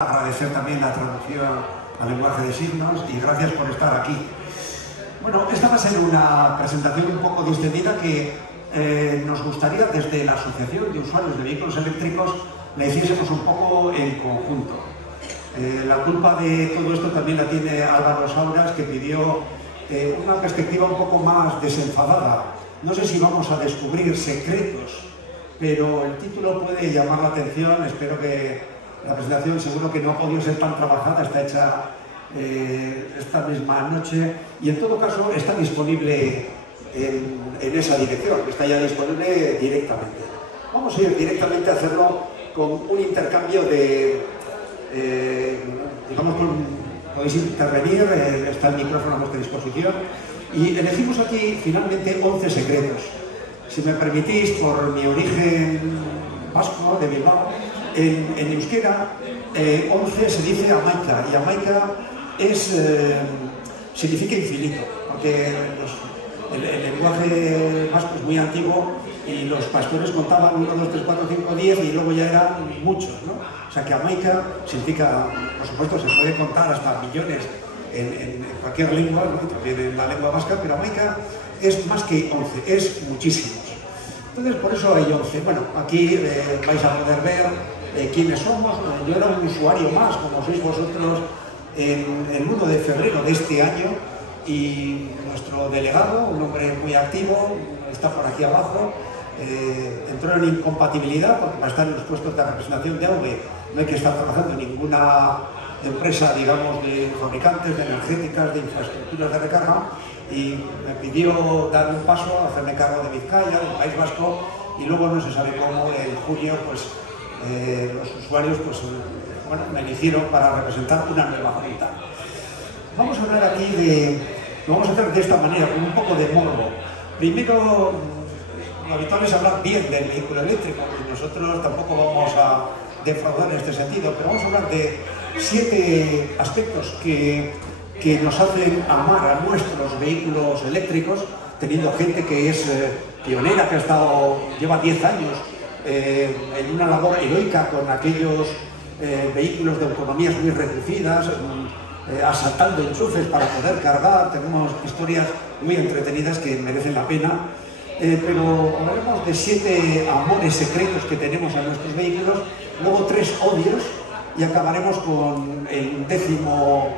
Agradecer también la traducción al lenguaje de signos y gracias por estar aquí. Bueno, esta va a ser una presentación un poco distendida que nos gustaría desde la Asociación de Usuarios de Vehículos Eléctricos la hiciésemos un poco en conjunto. La culpa de todo esto también la tiene Álvaro Sauras, que pidió una perspectiva un poco más desenfadada. No sé si vamos a descubrir secretos, pero el título puede llamar la atención. Espero que la presentación, seguro que no ha podido ser tan trabajada, está hecha esta misma noche y en todo caso está disponible en esa dirección, está ya disponible directamente. Vamos a ir directamente a hacerlo con un intercambio de, digamos, podéis intervenir, está el micrófono a vuestra disposición y elegimos aquí finalmente 11 secretos. Si me permitís, por mi origen vasco de Bilbao, en euskera 11 se dice Amaika, y Amaika significa infinito, porque el lenguaje vasco es muy antiguo y los pastores contaban 1, 2, 3, 4, 5, 10 y luego ya eran muchos, ¿no? O sea que Amaika significa, por supuesto, se puede contar hasta millones en cualquier lengua, ¿no? También en la lengua vasca, pero Amaika es más que 11, es muchísimos. Entonces, por eso hay 11. Bueno, aquí vais a poder ver quiénes somos. Yo era un usuario más, como sois vosotros, el 1 de febrero de este año, y nuestro delegado, un hombre muy activo, está por aquí abajo, entró en incompatibilidad porque para estar en los puestos de representación de AUVE no hay que estar trabajando en ninguna empresa, digamos, de fabricantes, de energéticas, de infraestructuras de recarga, y me pidió dar un paso, hacerme cargo de Vizcaya, del País Vasco, y luego no se sabe cómo en junio pues los usuarios pues, bueno, me eligieron para representar una nueva junta. Vamos a hablar aquí lo vamos a hacer de esta manera, con un poco de morbo. Primero, lo habitual es hablar bien del vehículo eléctrico, y nosotros tampoco vamos a defraudar en este sentido, pero vamos a hablar de 7 aspectos que nos hacen amar a nuestros vehículos eléctricos, teniendo gente que es pionera, que lleva 10 años en una labor heroica con aquellos vehículos de autonomías muy reducidas, asaltando enchufes para poder cargar. Tenemos historias muy entretenidas que merecen la pena, pero hablaremos de 7 amores secretos que tenemos a nuestros vehículos, luego 3 odios y acabaremos con el 10º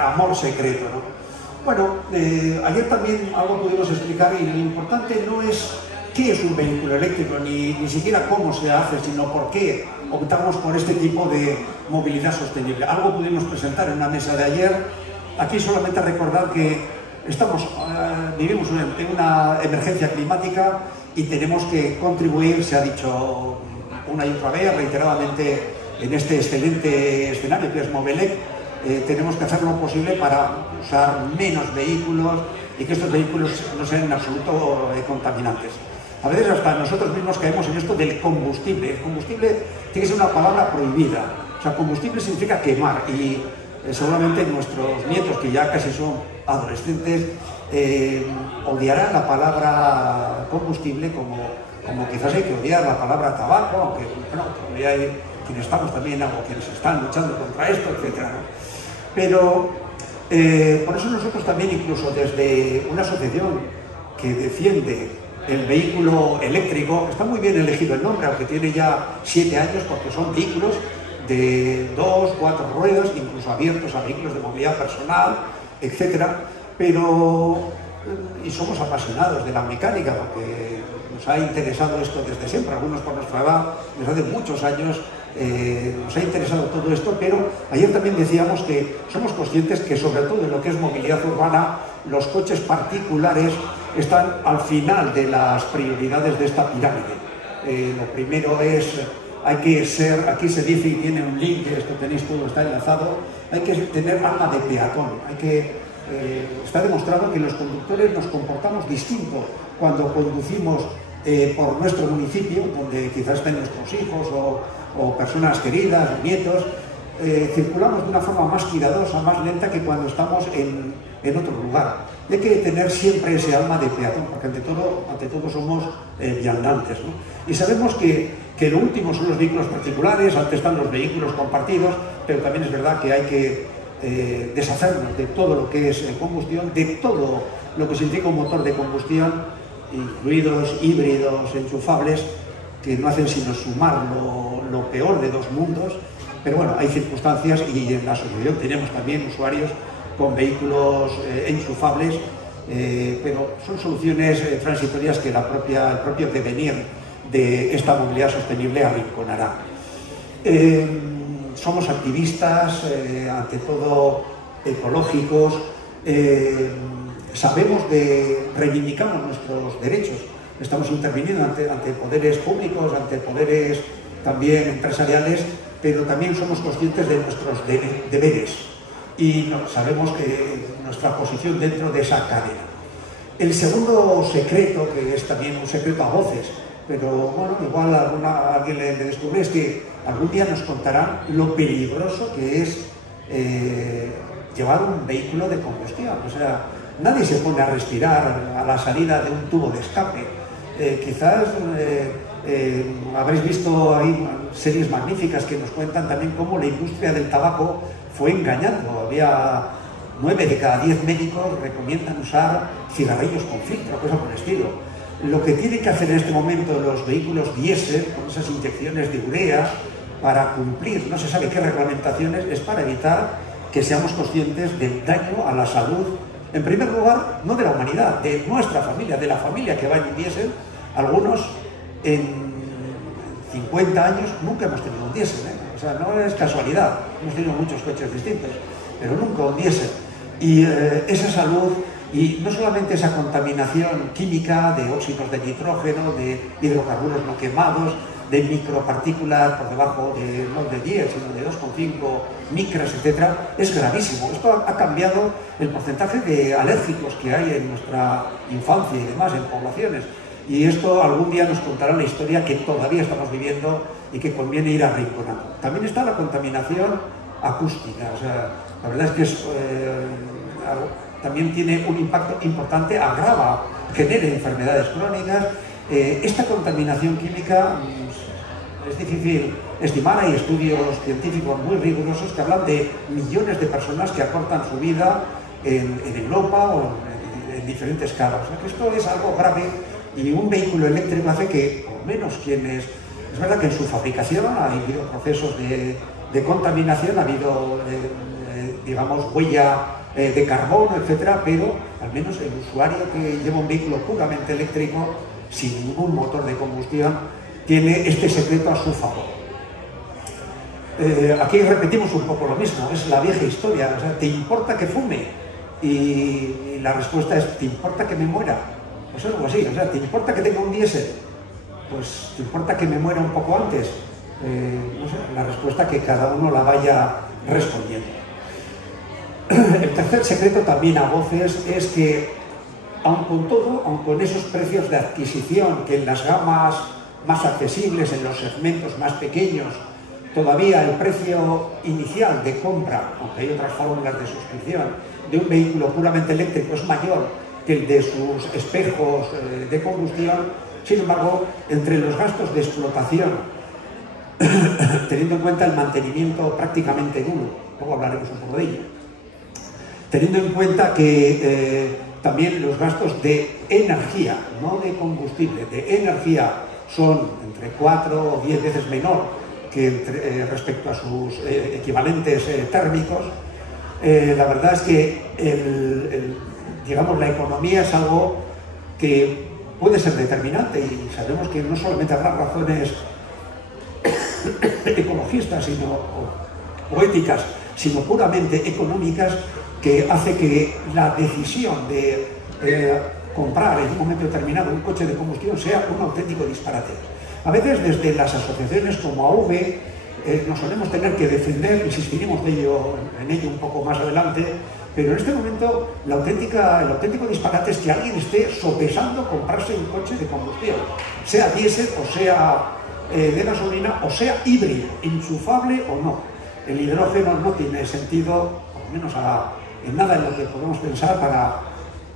amor secreto, ¿no? Bueno, ayer también algo pudimos explicar, y lo importante no es qué es un vehículo eléctrico, ni siquiera cómo se hace, sino por qué optamos por este tipo de movilidad sostenible. Algo pudimos presentar en una mesa de ayer. Aquí solamente recordar que vivimos una emergencia climática y tenemos que contribuir, se ha dicho una y otra vez, reiteradamente, en este excelente escenario que es Movelec. Tenemos que hacer lo posible para usar menos vehículos y que estos vehículos no sean en absoluto contaminantes. A veces hasta nosotros mismos caemos en esto del combustible. El combustible tiene que ser una palabra prohibida. O sea, combustible significa quemar, y seguramente nuestros nietos, que ya casi son adolescentes, odiarán la palabra combustible como quizás hay que odiar la palabra tabaco, aunque bueno, todavía hay quienes estamos también, o quienes están luchando contra esto, etc., ¿no? Pero por eso nosotros también, incluso desde una asociación que defiende el vehículo eléctrico, está muy bien elegido el nombre, aunque tiene ya 7 años, porque son vehículos de 2, 4 ruedas, incluso abiertos a vehículos de movilidad personal, etc. Y somos apasionados de la mecánica, porque nos ha interesado esto desde siempre. Algunos por nuestra edad, desde hace muchos años, nos ha interesado todo esto, pero ayer también decíamos que somos conscientes que, sobre todo en lo que es movilidad urbana, los coches particulares están al final de las prioridades de esta pirámide. Lo primero es, aquí se dice, y tiene un link, esto tenéis todo, está enlazado, hay que tener alma de peatón. Está demostrado que los conductores nos comportamos distinto cuando conducimos por nuestro municipio, donde quizás estén nuestros hijos o personas queridas, nietos, circulamos de una forma más cuidadosa, más lenta que cuando estamos en otro lugar. Hay que tener siempre ese alma de peatón, porque ante todo somos viandantes, ¿no? Y sabemos que lo último son los vehículos particulares, antes están los vehículos compartidos, pero también es verdad que hay que deshacernos de todo lo que es combustión, de todo lo que significa un motor de combustión, incluidos híbridos, enchufables, que no hacen sino sumar lo peor de dos mundos. Pero bueno, hay circunstancias y en la asociación tenemos también usuarios con vehículos enchufables, pero son soluciones transitorias que el propio devenir de esta movilidad sostenible arrinconará. Somos activistas, ante todo ecológicos, reivindicamos nuestros derechos, estamos interviniendo ante poderes públicos, ante poderes también empresariales, pero también somos conscientes de nuestros deberes y sabemos que nuestra posición dentro de esa cadena. El segundo secreto, que es también un secreto a voces, pero bueno, igual alguien le descubre, es que algún día nos contarán lo peligroso que es llevar un vehículo de combustión. O sea, nadie se pone a respirar a la salida de un tubo de escape. Quizás habréis visto ahí series magníficas que nos cuentan también cómo la industria del tabaco fue engañando. Había 9 de cada 10 médicos recomiendan usar cigarrillos con filtro, cosas por el estilo. Lo que tienen que hacer en este momento los vehículos diésel, con esas inyecciones de urea, para cumplir no se sabe qué reglamentaciones, es para evitar que seamos conscientes del daño a la salud, en primer lugar, no de la humanidad, de nuestra familia, de la familia que va en un diésel. Algunos en 50 años nunca hemos tenido un diésel, ¿eh? O sea, no es casualidad, hemos tenido muchos coches distintos, pero nunca un diésel. Y esa salud, y no solamente esa contaminación química de óxidos de nitrógeno, de hidrocarburos no quemados, de micropartículas por debajo no de 10, sino de 2,5 micras, etcétera, es gravísimo. Esto ha cambiado el porcentaje de alérgicos que hay en nuestra infancia y demás, en poblaciones. Y esto algún día nos contará la historia que todavía estamos viviendo y que conviene ir arrinconando. También está la contaminación acústica. O sea, la verdad es que también tiene un impacto importante, agrava, genera enfermedades crónicas. Esta contaminación química es difícil estimar. Hay estudios científicos muy rigurosos que hablan de millones de personas que acortan su vida en Europa o en diferentes escalas. O sea, que esto es algo grave. Y un vehículo eléctrico hace que, por lo menos quienes... Es verdad que en su fabricación ha habido procesos de contaminación, ha habido, digamos, huella de carbono, etcétera, pero al menos el usuario que lleva un vehículo puramente eléctrico, sin ningún motor de combustión, tiene este secreto a su favor. Aquí repetimos un poco lo mismo, es la vieja historia. O sea, ¿te importa que fume? Y la respuesta es, ¿te importa que me muera? Pues es algo así. O sea, ¿te importa que tenga un diésel? Pues ¿te importa que me muera un poco antes? No sé, la respuesta que cada uno la vaya respondiendo. El tercer secreto, también a voces, es que aun con todo, aun con esos precios de adquisición que en las gamas más accesibles, en los segmentos más pequeños, todavía el precio inicial de compra, aunque hay otras fórmulas de suscripción, de un vehículo puramente eléctrico es mayor que el de sus espejos de combustión. Sin embargo, entre los gastos de explotación, teniendo en cuenta el mantenimiento prácticamente nulo, luego hablaremos un poco de ello, teniendo en cuenta que también los gastos de energía, no de combustible, de energía, son entre 4 o 10 veces menor que respecto a sus equivalentes térmicos, la verdad es que digamos, la economía es algo que puede ser determinante, y sabemos que no solamente habrá razones ecologistas o éticas, sino puramente económicas, que hace que la decisión de comprar en un momento determinado un coche de combustión sea un auténtico disparate. A veces desde las asociaciones como AV nos solemos tener que defender, insistiremos en ello un poco más adelante, pero en este momento el auténtico disparate es que alguien esté sopesando comprarse un coche de combustión, sea diésel o sea de gasolina o sea híbrido, enchufable o no. el hidrógeno no tiene sentido, por lo menos en nada en lo que podemos pensar para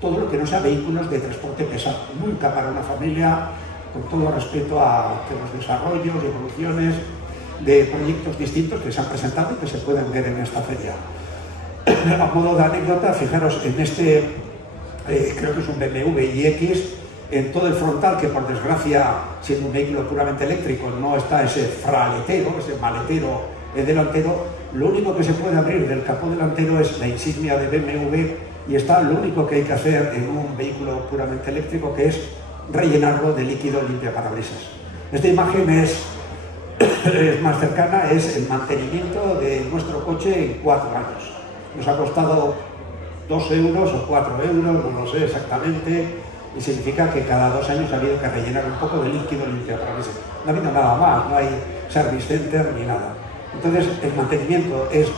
todo lo que no sea vehículos de transporte pesado. Nunca para una familia, con todo respeto a los desarrollos y evoluciones de proyectos distintos que se han presentado y que se pueden ver en esta feria. A modo de anécdota, fijaros en este, creo que es un BMW iX, en todo el frontal, que por desgracia, siendo un vehículo puramente eléctrico, no está ese fraletero, ese maletero delantero, lo único que se puede abrir del capó delantero es la insignia de BMW y está lo único que hay que hacer en un vehículo puramente eléctrico, que es rellenarlo de líquido limpiaparabrisas. Esta imagen es más cercana, es el mantenimiento de nuestro coche en 4 años. Nos ha costado 2 euros o 4 euros, no lo sé exactamente, y significa que cada 2 años ha habido que rellenar un poco de líquido limpiaparabrisas. No ha habido nada más, no hay service center ni nada. Entonces el mantenimiento es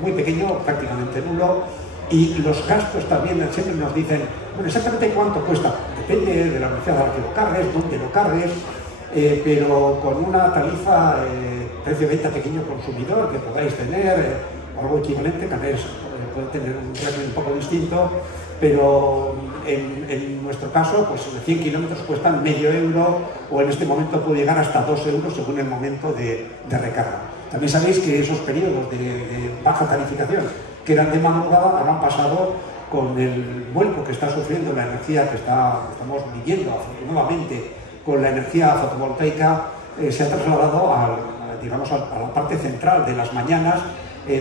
muy pequeño, prácticamente nulo, y los gastos también siempre nos dicen, bueno, exactamente cuánto cuesta, depende de la velocidad a la que lo cargues, dónde lo cargues, pero con una tarifa precio-venta pequeño consumidor que podáis tener, algo equivalente, que puede tener un régimen un poco distinto, pero en nuestro caso, pues 100 kilómetros cuestan medio euro, o en este momento puede llegar hasta 2 euros según el momento de recarga. También sabéis que esos periodos de baja tarificación que eran de madrugada ahora han pasado con el vuelco que está sufriendo la energía que estamos viviendo afortunadamente con la energía fotovoltaica, se ha trasladado digamos, a la parte central de las mañanas,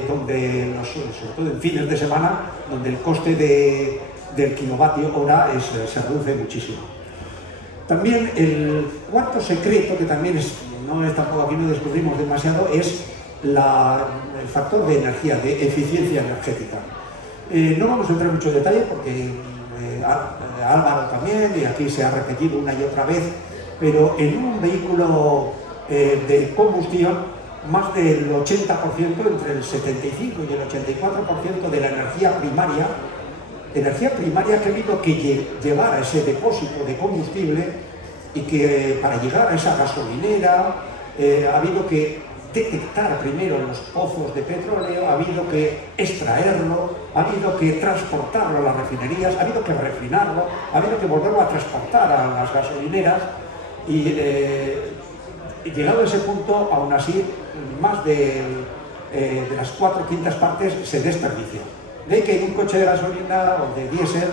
donde sobre todo en fines de semana, donde el coste del kilovatio hora se reduce muchísimo. También el cuarto secreto, que también tampoco aquí no descubrimos demasiado, es el factor de energía, de eficiencia energética. No vamos a entrar en mucho detalle porque Álvaro también, y aquí se ha repetido una y otra vez, pero en un vehículo de combustión, más del 80%, entre el 75 y el 84% de la energía primaria que ha habido que llevar a ese depósito de combustible, y que para llegar a esa gasolinera ha habido que detectar primero los pozos de petróleo, ha habido que extraerlo, ha habido que transportarlo a las refinerías, ha habido que refinarlo, ha habido que volverlo a transportar a las gasolineras, y llegado a ese punto, aún así, más de las 4/5 partes se desperdicia. De ahí que en un coche de gasolina o de diésel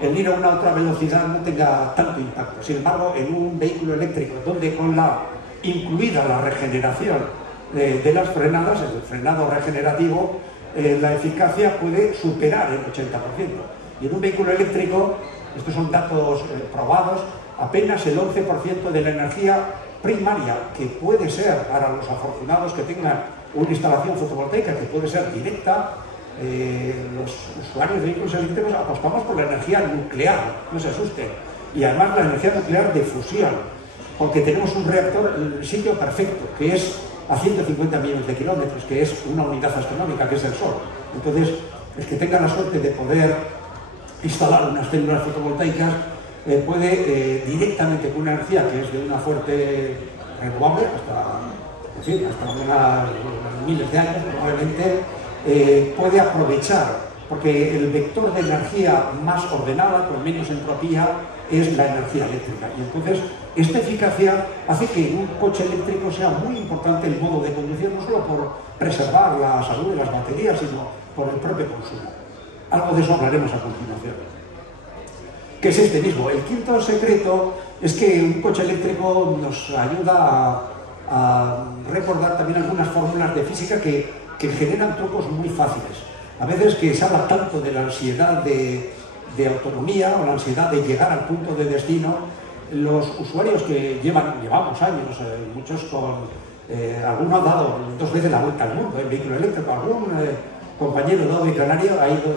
el ir a una otra velocidad no tenga tanto impacto. Sin embargo, en un vehículo eléctrico, donde incluida la regeneración de las frenadas, el frenado regenerativo, la eficacia puede superar el 80%. Y en un vehículo eléctrico, estos son datos probados, apenas el 11% de la energía primaria, que puede ser para los afortunados que tengan una instalación fotovoltaica, que puede ser directa. Los usuarios de vehículos eléctricos apostamos por la energía nuclear, no se asusten, y además la energía nuclear de fusión, porque tenemos un reactor, el sitio perfecto, que es a 150 millones de kilómetros, que es una unidad astronómica, que es el Sol. Entonces, el que tenga la suerte de poder instalar unas células fotovoltaicas puede directamente con una energía que es de una fuente renovable hasta unas miles de años probablemente, puede aprovechar, porque el vector de energía más ordenada, con menos entropía, es la energía eléctrica. Y entonces esta eficacia hace que en un coche eléctrico sea muy importante el modo de conducción, no solo por preservar la salud de las baterías, sino por el propio consumo. Algo de eso hablaremos a continuación, que es este mismo. El quinto secreto es que un coche eléctrico nos ayuda a recordar también algunas fórmulas de física que generan trucos muy fáciles. A veces que se habla tanto de la ansiedad de autonomía o la ansiedad de llegar al punto de destino, los usuarios que llevamos años, muchos alguno ha dado 2 veces la vuelta al mundo en vehículo eléctrico, algún compañero dado de Canaria ha ido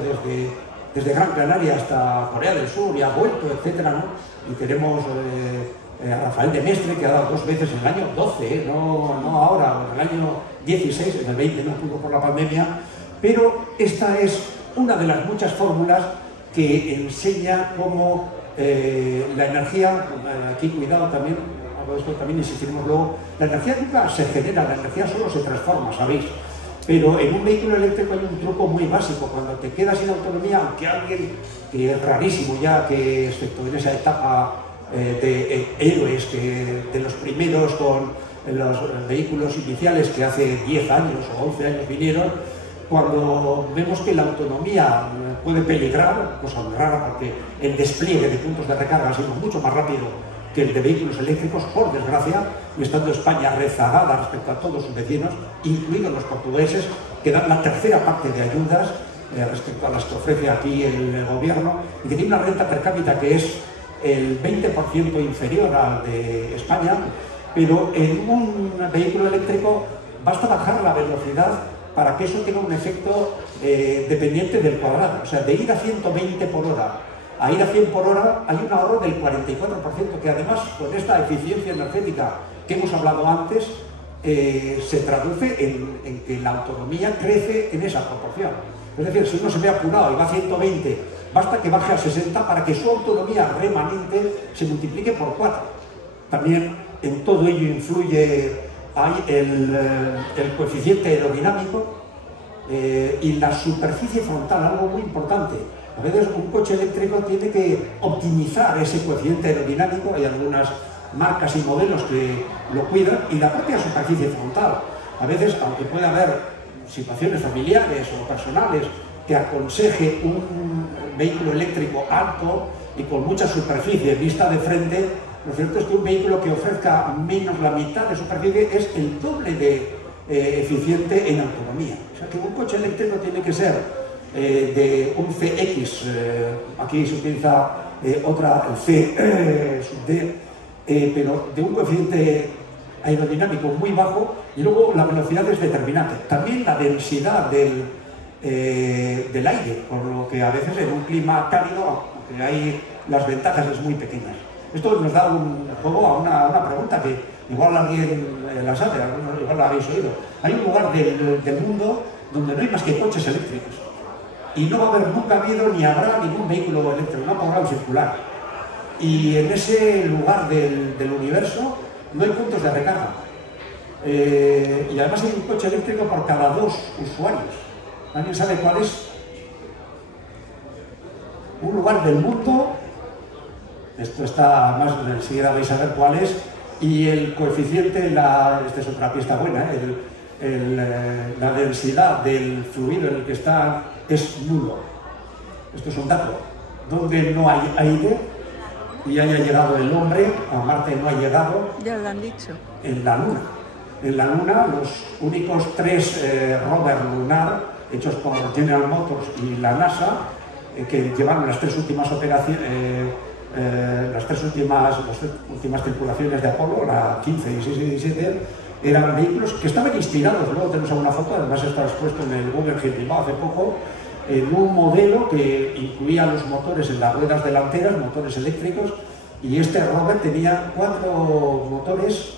desde Gran Canaria hasta Corea del Sur y ha vuelto, etcétera, ¿no? Y tenemos a Rafael de Mestre, que ha dado 2 veces en el año 12, no ahora, en el año 16, en el 20 no pudo por la pandemia, pero esta es una de las muchas fórmulas que enseña cómo la energía, aquí cuidado también, algo de esto también insistiremos luego, la energía nunca se genera, la energía solo se transforma, ¿sabéis? Pero en un vehículo eléctrico hay un truco muy básico. Cuando te quedas sin autonomía, aunque alguien, que es rarísimo ya, que excepto en esa etapa de héroes, que de los primeros con los vehículos iniciales que hace 10 años o 11 años vinieron, cuando vemos que la autonomía puede peligrar, cosa muy rara porque el despliegue de puntos de recarga ha sido mucho más rápido que el de vehículos eléctricos, por desgracia, y estando España rezagada respecto a todos sus vecinos, incluidos los portugueses, que dan la tercera parte de ayudas respecto a las que ofrece aquí el gobierno, y que tiene una renta per cápita que es el 20% inferior al de España, pero en un vehículo eléctrico basta bajar la velocidad para que eso tenga un efecto dependiente del cuadrado. O sea, de ir a 120 por hora a ir a 100 por hora hay un ahorro del 44%, que además con esta eficiencia energética que hemos hablado antes, se traduce en que la autonomía crece en esa proporción. Es decir, si uno se ve apurado y va a 120, basta que baje a 60 para que su autonomía remanente se multiplique por 4. También en todo ello influye el coeficiente aerodinámico y la superficie frontal, algo muy importante. A veces un coche eléctrico tiene que optimizar ese coeficiente aerodinámico, hay algunas marcas y modelos que lo cuidan, y la propia superficie frontal. A veces, aunque pueda haber situaciones familiares o personales que aconseje un vehículo eléctrico alto y con mucha superficie vista de frente, lo cierto es que un vehículo que ofrezca menos la mitad de superficie es el doble de eficiente en autonomía. O sea que un coche eléctrico tiene que ser de un CX, aquí se utiliza otra, el C sub D, pero de un coeficiente aerodinámico muy bajo, y luego la velocidad es determinante. También la densidad del aire, por lo que a veces en un clima cálido, aunque hay las ventajas, es muy pequeñas. Esto nos da un juego a una pregunta que igual alguien la sabe, igual la habéis oído. Hay un lugar del mundo donde no hay más que coches eléctricos. Y no va a haber, nunca ha habido ni habrá ningún vehículo eléctrico, no podrá circular. Y en ese lugar del universo no hay puntos de recarga. Y además hay un coche eléctrico por cada 2 usuarios. ¿Alguien sabe cuál es? Un lugar del mundo, esto está más, enseguida vais a ver cuál es, y el coeficiente, esta es otra pista buena, la densidad del fluido en el que está es nulo. Esto es un dato. Donde no hay aire y haya llegado el hombre, a Marte no ha llegado. Ya lo han dicho. En la Luna. En la Luna, los únicos 3 rovers lunar hechos por General Motors y la NASA, que llevaron las 3 últimas operaciones, las tres últimas tripulaciones de Apolo, la 15, 16 y 17, eran vehículos que estaban inspirados, luego tenemos alguna foto, además está expuesto en el Google Bilbao hace poco, en un modelo que incluía los motores en las ruedas delanteras, motores eléctricos, y este rover tenía 4 motores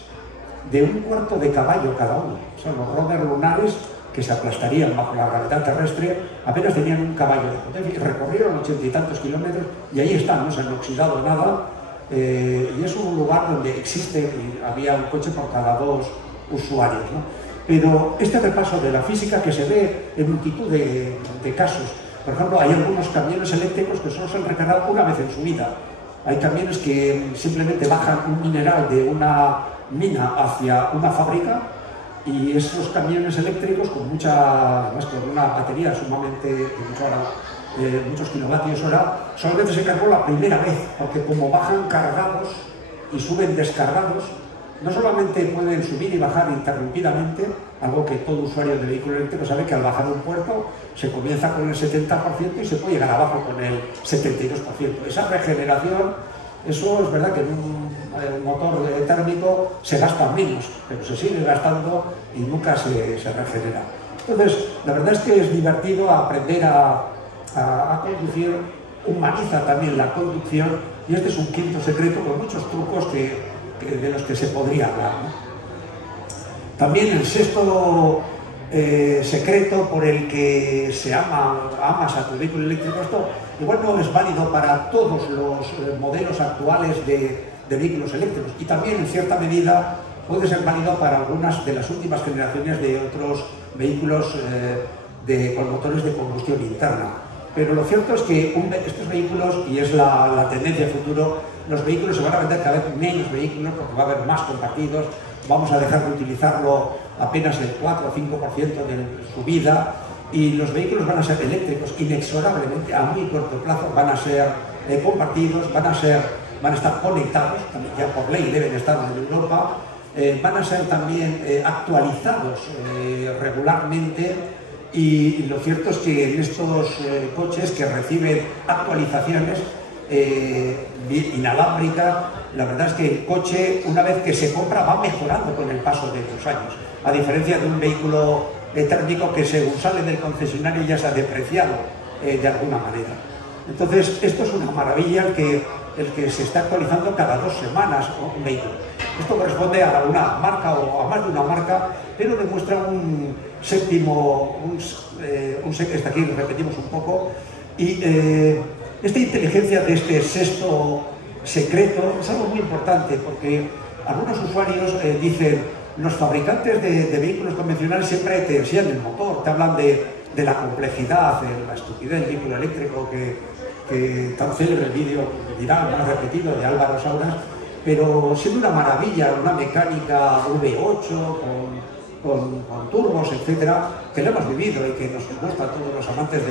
de 1/4 de caballo cada uno. O sea, los rovers lunares, que se aplastarían bajo la gravedad terrestre, apenas tenían un caballo de potencia, y recorrieron 80 y tantos kilómetros, y ahí están, no se han oxidado nada, y es un lugar donde existe, y había un coche por cada 2 usuarios, ¿no? Pero este repaso de la física que se ve en multitud de casos, por ejemplo, hay algunos camiones eléctricos que solo se han recargado una vez en su vida. Hay camiones que simplemente bajan un mineral de una mina hacia una fábrica, y esos camiones eléctricos con además con una batería sumamente de muchos kilovatios hora, solamente se cargó la primera vez, porque como bajan cargados y suben descargados, no solamente pueden subir y bajar interrumpidamente, algo que todo usuario de vehículo eléctrico sabe, que al bajar un puerto se comienza con el 70% y se puede llegar abajo con el 72%. Esa regeneración, eso es verdad que en un motor térmico se gasta menos, pero se sigue gastando y nunca se regenera. Entonces, la verdad es que es divertido aprender a conducir, humaniza también la conducción, y este es un quinto secreto con muchos trucos de los que se podría hablar, ¿no? También el sexto secreto por el que se amas a tu vehículo eléctrico, esto igual no es válido para todos los modelos actuales de de vehículos eléctricos, y también en cierta medida puede ser válido para algunas de las últimas generaciones de otros vehículos con motores de combustión interna. Pero lo cierto es que estos vehículos, y es la tendencia futuro, los vehículos se van a vender cada vez menos vehículos porque va a haber más compartidos, vamos a dejar de utilizarlo apenas el 4 o 5% de su vida, y los vehículos van a ser eléctricos inexorablemente, a muy corto plazo, van a ser compartidos, van a estar conectados, también ya por ley deben estar en Europa, van a ser también actualizados regularmente, y lo cierto es que en estos coches que reciben actualizaciones inalámbricas, la verdad es que el coche, una vez que se compra, va mejorando con el paso de los años, a diferencia de un vehículo térmico que según sale del concesionario ya se ha depreciado de alguna manera. Entonces, esto es una maravilla el que se está actualizando cada 2 semanas un vehículo. Esto corresponde a una marca o a más de una marca, pero demuestra un séptimo, hasta aquí repetimos un poco, y esta inteligencia de este sexto secreto es algo muy importante, porque algunos usuarios dicen, los fabricantes de vehículos convencionales siempre te enseñan el motor, te hablan de la complejidad, de la estupidez del vehículo eléctrico, que tan célebre el vídeo dirá, más repetido, de Álvaro Sauras, pero siendo una maravilla, una mecánica V8 con turbos, etcétera, que lo hemos vivido y que nos gusta a todos los amantes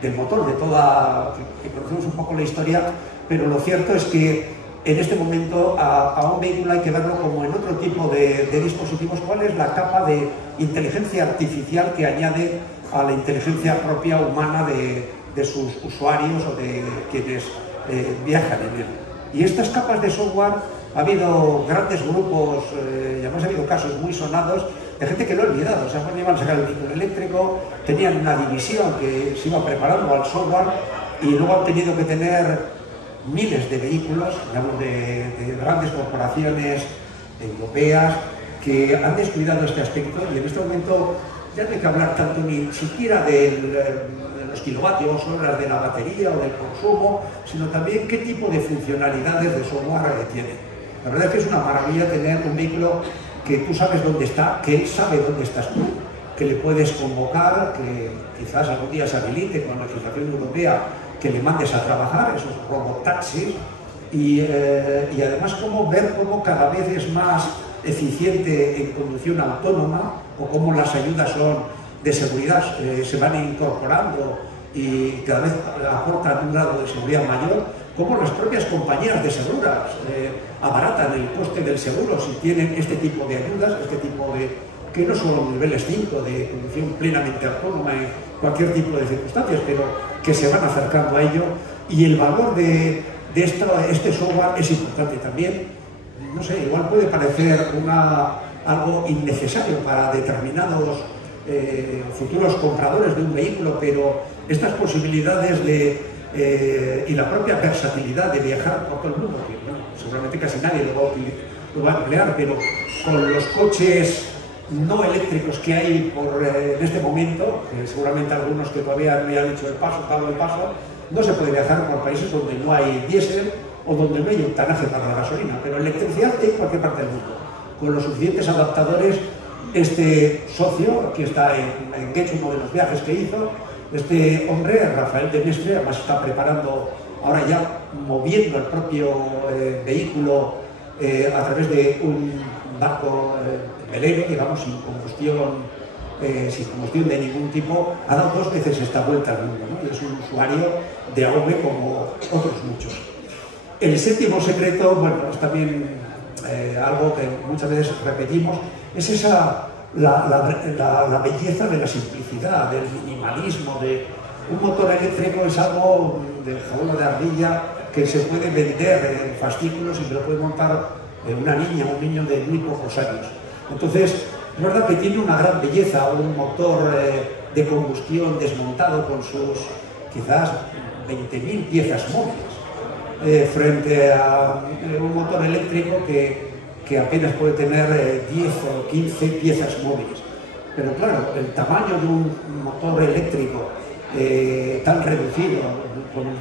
del motor, que conocemos un poco la historia, pero lo cierto es que en este momento a un vehículo hay que verlo como en otro tipo de dispositivos. ¿Cuál es la capa de inteligencia artificial que añade a la inteligencia propia humana de sus usuarios o de quienes viajan en él? Y estas capas de software, ha habido grandes grupos, y además ha habido casos muy sonados de gente que lo ha olvidado. O sea, cuando iban a sacar el vehículo eléctrico, tenían una división que se iba preparando al software, y luego han tenido que tener miles de vehículos, digamos, de grandes corporaciones europeas que han descuidado este aspecto, y en este momento ya no hay que hablar tanto ni siquiera de los kilovatios horas de la batería o del consumo, sino también qué tipo de funcionalidades de software tiene. La verdad es que es una maravilla tener un vehículo que tú sabes dónde está, que él sabe dónde estás tú, que le puedes convocar, que quizás algún día se habilite con la legislación europea, que le mandes a trabajar, esos robotaxis, y además ver cómo cada vez es más eficiente en conducción autónoma, o cómo las ayudas de seguridad se van incorporando y cada vez aportan un grado de seguridad mayor, cómo las propias compañías de seguras abaratan el coste del seguro si tienen este tipo de ayudas, que no son niveles 5 de conducción plenamente autónoma en cualquier tipo de circunstancias, pero que se van acercando a ello, y el valor de este software es importante también. No sé, igual puede parecer algo innecesario para determinados futuros compradores de un vehículo, pero estas posibilidades y la propia versatilidad de viajar por todo el mundo, que bueno, seguramente casi nadie lo va a emplear, pero con los coches no eléctricos que hay en este momento, seguramente algunos que todavía no hayan hecho dado el paso, no se puede viajar por países donde no hay diésel o donde no hay octanaje para la gasolina, pero electricidad hay en cualquier parte del mundo. Con los suficientes adaptadores, este socio, aquí está en Getxo, uno de los viajes que hizo, este hombre, Rafael de Mestre, además está preparando, ahora ya moviendo el propio vehículo a través de un barco velero, digamos, sin combustión de ningún tipo, ha dado 2 veces esta vuelta al mundo, ¿no? Y es un usuario de AV como otros muchos. El séptimo secreto, bueno, es también algo que muchas veces repetimos, es la belleza de la simplicidad, del minimalismo. Un motor eléctrico es algo del jabón de ardilla que se puede vender en fascículos y se lo puede montar una niña o un niño de muy pocos años. Entonces, es verdad que tiene una gran belleza un motor de combustión desmontado con sus quizás 20.000 piezas móviles, frente a un motor eléctrico que apenas puede tener 10 o 15 piezas móviles. Pero claro, el tamaño de un motor eléctrico tan reducido,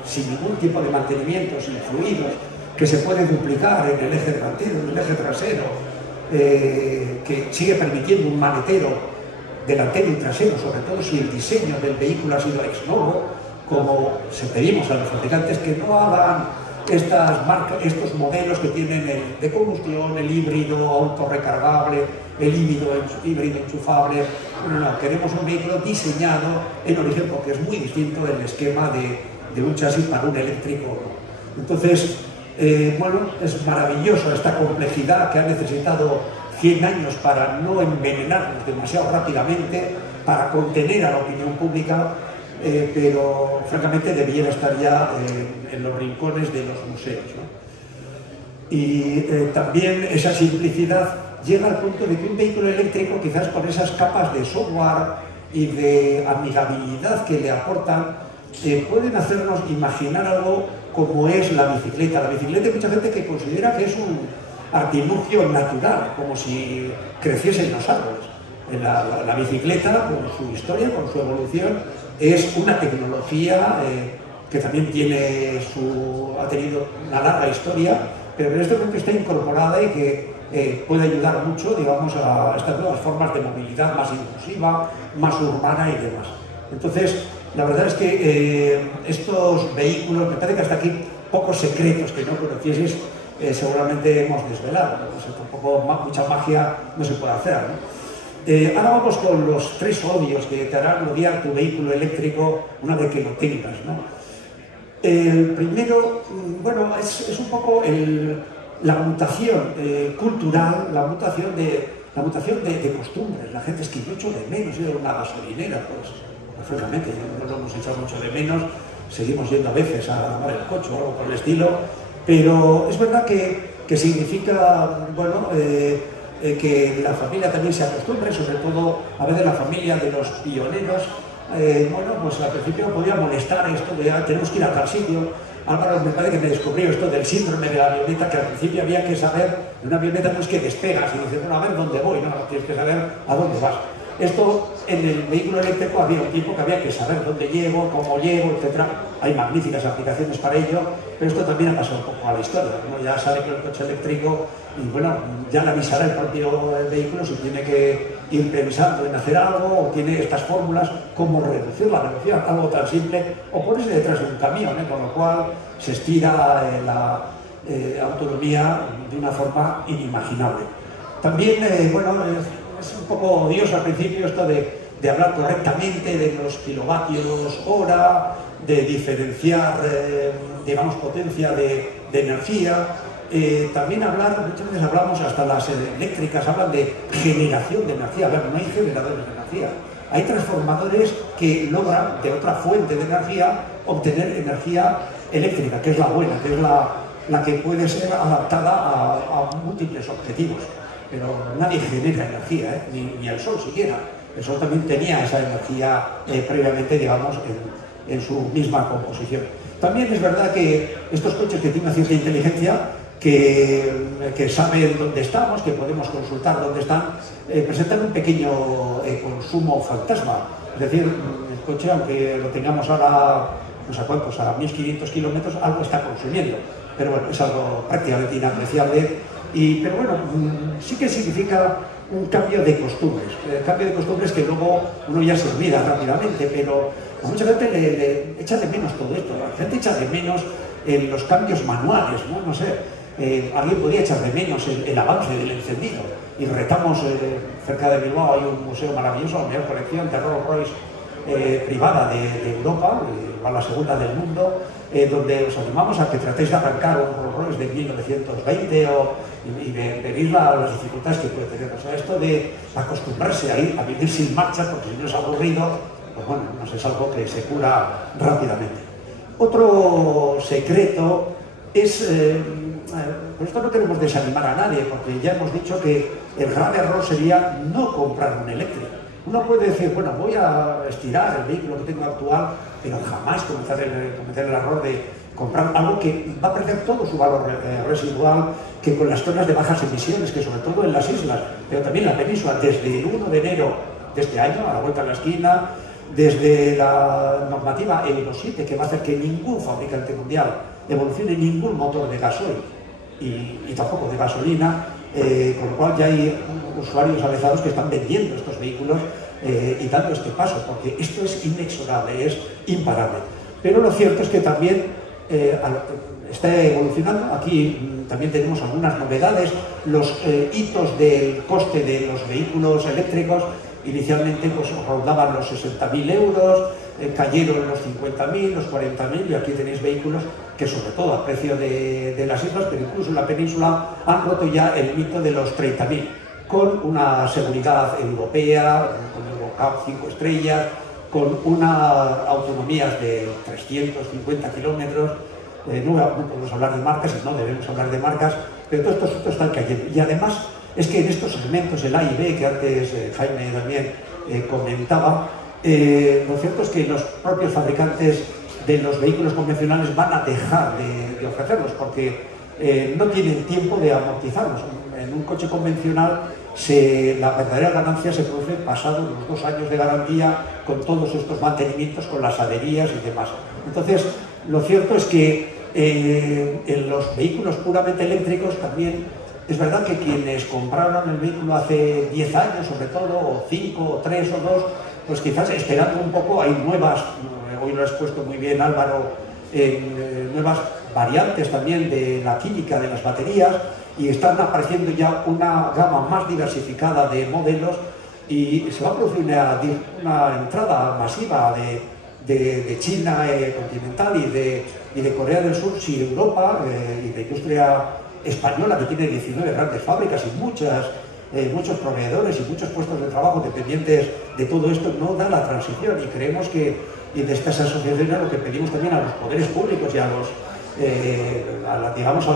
sin ningún tipo de mantenimiento, sin fluidos, que se puede duplicar en el eje delantero, en el eje trasero, que sigue permitiendo un maletero delantero y trasero, sobre todo si el diseño del vehículo ha sido ex novo, como se pedimos a los fabricantes que no hagan estos modelos que tienen el de combustión, el híbrido autorrecargable, el híbrido enchufable. No, queremos un vehículo diseñado en origen, porque es muy distinto el esquema de un chasis para un eléctrico. Entonces, bueno, es maravilloso esta complejidad que ha necesitado 100 años para no envenenarnos demasiado rápidamente, para contener a la opinión pública, pero francamente debiera estar ya en los rincones de los museos, ¿no? Y también esa simplicidad llega al punto de que un vehículo eléctrico, quizás con esas capas de software y de amigabilidad que le aportan, pueden hacernos imaginar algo como es la bicicleta. La bicicleta hay mucha gente que considera que es un artilugio natural, como si creciesen los árboles. La bicicleta, con su historia, con su evolución, es una tecnología que también ha tenido una larga historia, pero en este momento está incorporada y que puede ayudar mucho, digamos, a estas nuevas formas de movilidad más inclusiva, más urbana y demás. Entonces, la verdad es que estos vehículos, me parece que hasta aquí pocos secretos que no conocieseis seguramente hemos desvelado, ¿no? O sea, tampoco mucha magia no se puede hacer, ¿no? Ahora vamos con los 3 odios que te harán odiar tu vehículo eléctrico una vez que lo tengas, ¿no? El primero, bueno, es un poco la mutación cultural, la mutación de costumbres. La gente es que yo echo de menos ir a una gasolinera, pues francamente, no lo hemos echado mucho de menos, seguimos yendo a veces a lavar el coche o algo por el estilo, pero es verdad que significa, bueno, que la familia también se acostumbre, sobre todo a veces la familia de los pioneros. Bueno, pues al principio podía molestar esto de tenemos que ir a tal sitio. Álvaro me parece que me descubrió esto del síndrome de la avioneta, que al principio había que saber, en una avioneta no es que despegas y dices, bueno, a ver dónde voy, no, tienes que saber a dónde vas. Esto en el vehículo eléctrico había un tiempo que había que saber dónde llego, cómo llego, etc. Hay magníficas aplicaciones para ello, pero esto también ha pasado un poco a la historia, ¿no? Ya sale con el coche eléctrico y bueno, ya le avisará el propio vehículo si tiene que ir pensando en hacer algo o tiene estas fórmulas, cómo reducir la velocidad, algo tan simple, o ponerse detrás de un camión, con lo cual se estira la autonomía de una forma inimaginable. También, bueno, es un poco odioso al principio esto de hablar correctamente de los kilovatios hora, de diferenciar, digamos, potencia de energía. También muchas veces hablamos, hasta las eléctricas hablan de generación de energía. A ver, no hay generadores de energía. Hay transformadores que logran de otra fuente de energía obtener energía eléctrica, que es la buena, que es la que puede ser adaptada a múltiples objetivos. Pero nadie genera energía, ni el sol siquiera. El sol también tenía esa energía previamente, digamos, en su misma composición. También es verdad que estos coches que tienen una cierta inteligencia, que saben dónde estamos, que podemos consultar dónde están, presentan un pequeño consumo fantasma. Es decir, el coche, aunque lo tengamos ahora, no sé cuántos, a 1500 kilómetros, algo está consumiendo. Pero bueno, es algo prácticamente inapreciable. Pero bueno, sí que significa un cambio de costumbres, que luego uno ya se olvida rápidamente, pero a mucha gente le echa de menos todo esto. La gente echa de menos los cambios manuales, ¿no? No sé, alguien podría echar de menos el avance del encendido. Y retamos, cerca de Bilbao hay un museo maravilloso, la mayor colección de Rolls Royce privada de Europa, la segunda del mundo, donde os animamos a que tratéis de arrancar un Rolls Royce de 1920 y venir a las dificultades que puede tener. O sea, esto de acostumbrarse a vivir sin marcha, porque si no es aburrido, pues bueno, no sé, es algo que se cura rápidamente. Otro secreto es, por esto no queremos desanimar a nadie, porque ya hemos dicho que el gran error sería no comprar un eléctrico. Uno puede decir, bueno, voy a estirar el vehículo que tengo actual, pero jamás cometer el error de comprar algo que va a perder todo su valor residual, que con las zonas de bajas emisiones, que sobre todo en las islas, pero también en la península, desde el 1 de enero de este año, a la vuelta de la esquina, desde la normativa Euro 7, que va a hacer que ningún fabricante mundial evolucione ningún motor de gasoil y tampoco de gasolina, con lo cual ya hay usuarios avezados que están vendiendo estos vehículos y dando este paso, porque esto es inexorable, es imparable. Pero lo cierto es que también está evolucionando. Aquí también tenemos algunas novedades. Los hitos del coste de los vehículos eléctricos inicialmente pues rondaban los 60.000 euros, cayeron los 50.000, los 40.000, y aquí tenéis vehículos que, sobre todo a precio de las islas, pero incluso en la península, han roto ya el mito de los 30.000, con una seguridad europea, con Eurocap 5 estrellas, con una autonomías de 350 kilómetros. No podemos hablar de marcas y no debemos hablar de marcas, pero todos estos asuntos están cayendo. Y además es que en estos segmentos, el A y B, que antes Jaime también comentaba, lo cierto es que los propios fabricantes de los vehículos convencionales van a dejar de ofrecerlos, porque no tienen tiempo de amortizarlos. En un coche convencional la verdadera ganancia se produce pasados los 2 años de garantía, con todos estos mantenimientos, con las averías y demás. Entonces, lo cierto es que en los vehículos puramente eléctricos también es verdad que quienes compraron el vehículo hace 10 años, sobre todo, o 5, o 3 o 2, pues quizás esperando un poco, hay nuevas, hoy lo has puesto muy bien Álvaro, nuevas variantes también de la química de las baterías, y están apareciendo ya una gama más diversificada de modelos, y se va a producir una entrada masiva de China continental y de Corea del Sur, si Europa y la industria española, que tiene 19 grandes fábricas y muchos proveedores y muchos puestos de trabajo dependientes de todo esto, no da la transición. Y creemos que, y de estas asociaciones, lo que pedimos también a los poderes públicos y a las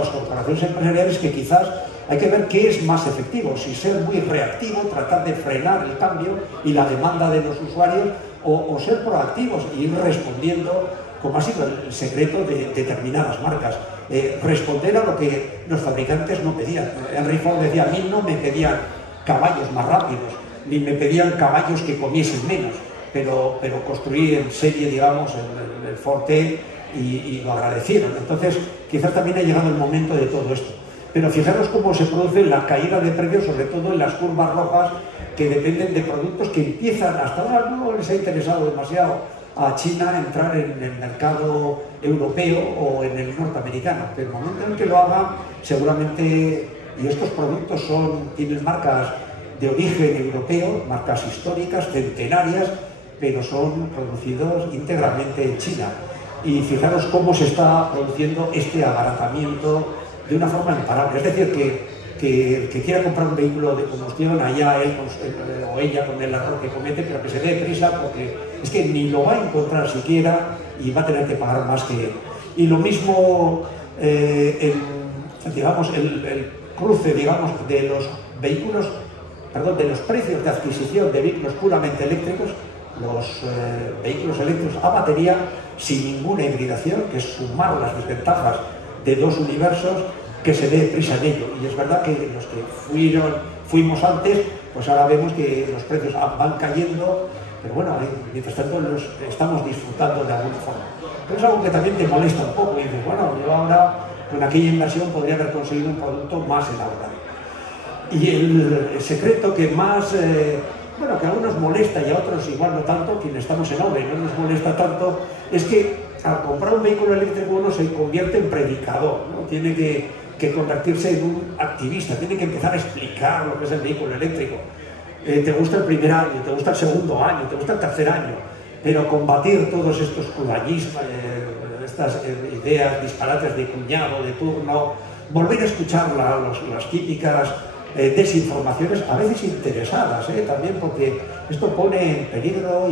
corporaciones empresariales, que quizás hay que ver qué es más efectivo, si ser muy reactivo, tratar de frenar el cambio y la demanda de los usuarios, o ser proactivos e ir respondiendo, como ha sido el secreto de determinadas marcas. Responder a lo que los fabricantes no pedían. Henry Ford decía: a mí no me pedían caballos más rápidos, ni me pedían caballos que comiesen menos, pero construí en serie, digamos, el Ford T, y lo agradecieron. Entonces, quizás también ha llegado el momento de todo esto. Pero fijaros cómo se produce la caída de precios, sobre todo en las curvas rojas, que dependen de productos que empiezan, hasta ahora no les ha interesado demasiado a China entrar en el mercado europeo o en el norteamericano, pero en el momento en que lo hagan, seguramente, y estos productos tienen marcas de origen europeo, marcas históricas, centenarias, pero son producidos íntegramente en China. Y fijaros cómo se está produciendo este abaratamiento de una forma imparable. Es decir, que el que quiera comprar un vehículo de combustión, allá él o ella con el error que comete, pero que se dé prisa, porque es que ni lo va a encontrar siquiera y va a tener que pagar más que él. Y lo mismo, digamos, el cruce, digamos, de los vehículos, perdón, de los precios de adquisición de vehículos puramente eléctricos, los vehículos eléctricos a batería, sin ninguna hibridación, que es sumar las desventajas de dos universos, que se dé prisa en ello. Y es verdad que los que fuimos antes, pues ahora vemos que los precios van cayendo, pero bueno, mientras tanto los estamos disfrutando de alguna forma. Pero es algo que también te molesta un poco, y dices, bueno, yo ahora con aquella inversión podría haber conseguido un producto más elaborado. Y el secreto que más, bueno, que a unos molesta y a otros igual no tanto, quienes estamos en obra y no nos molesta tanto, es que al comprar un vehículo eléctrico uno se convierte en predicador, ¿no? Tiene que convertirse en un activista, tiene que empezar a explicar lo que es el vehículo eléctrico. Te gusta el primer año, te gusta el segundo año, te gusta el tercer año, pero combatir todos estos cubañismos, estas ideas disparates de cuñado, de turno, volver a escuchar las típicas desinformaciones, a veces interesadas, también, porque esto pone en peligro,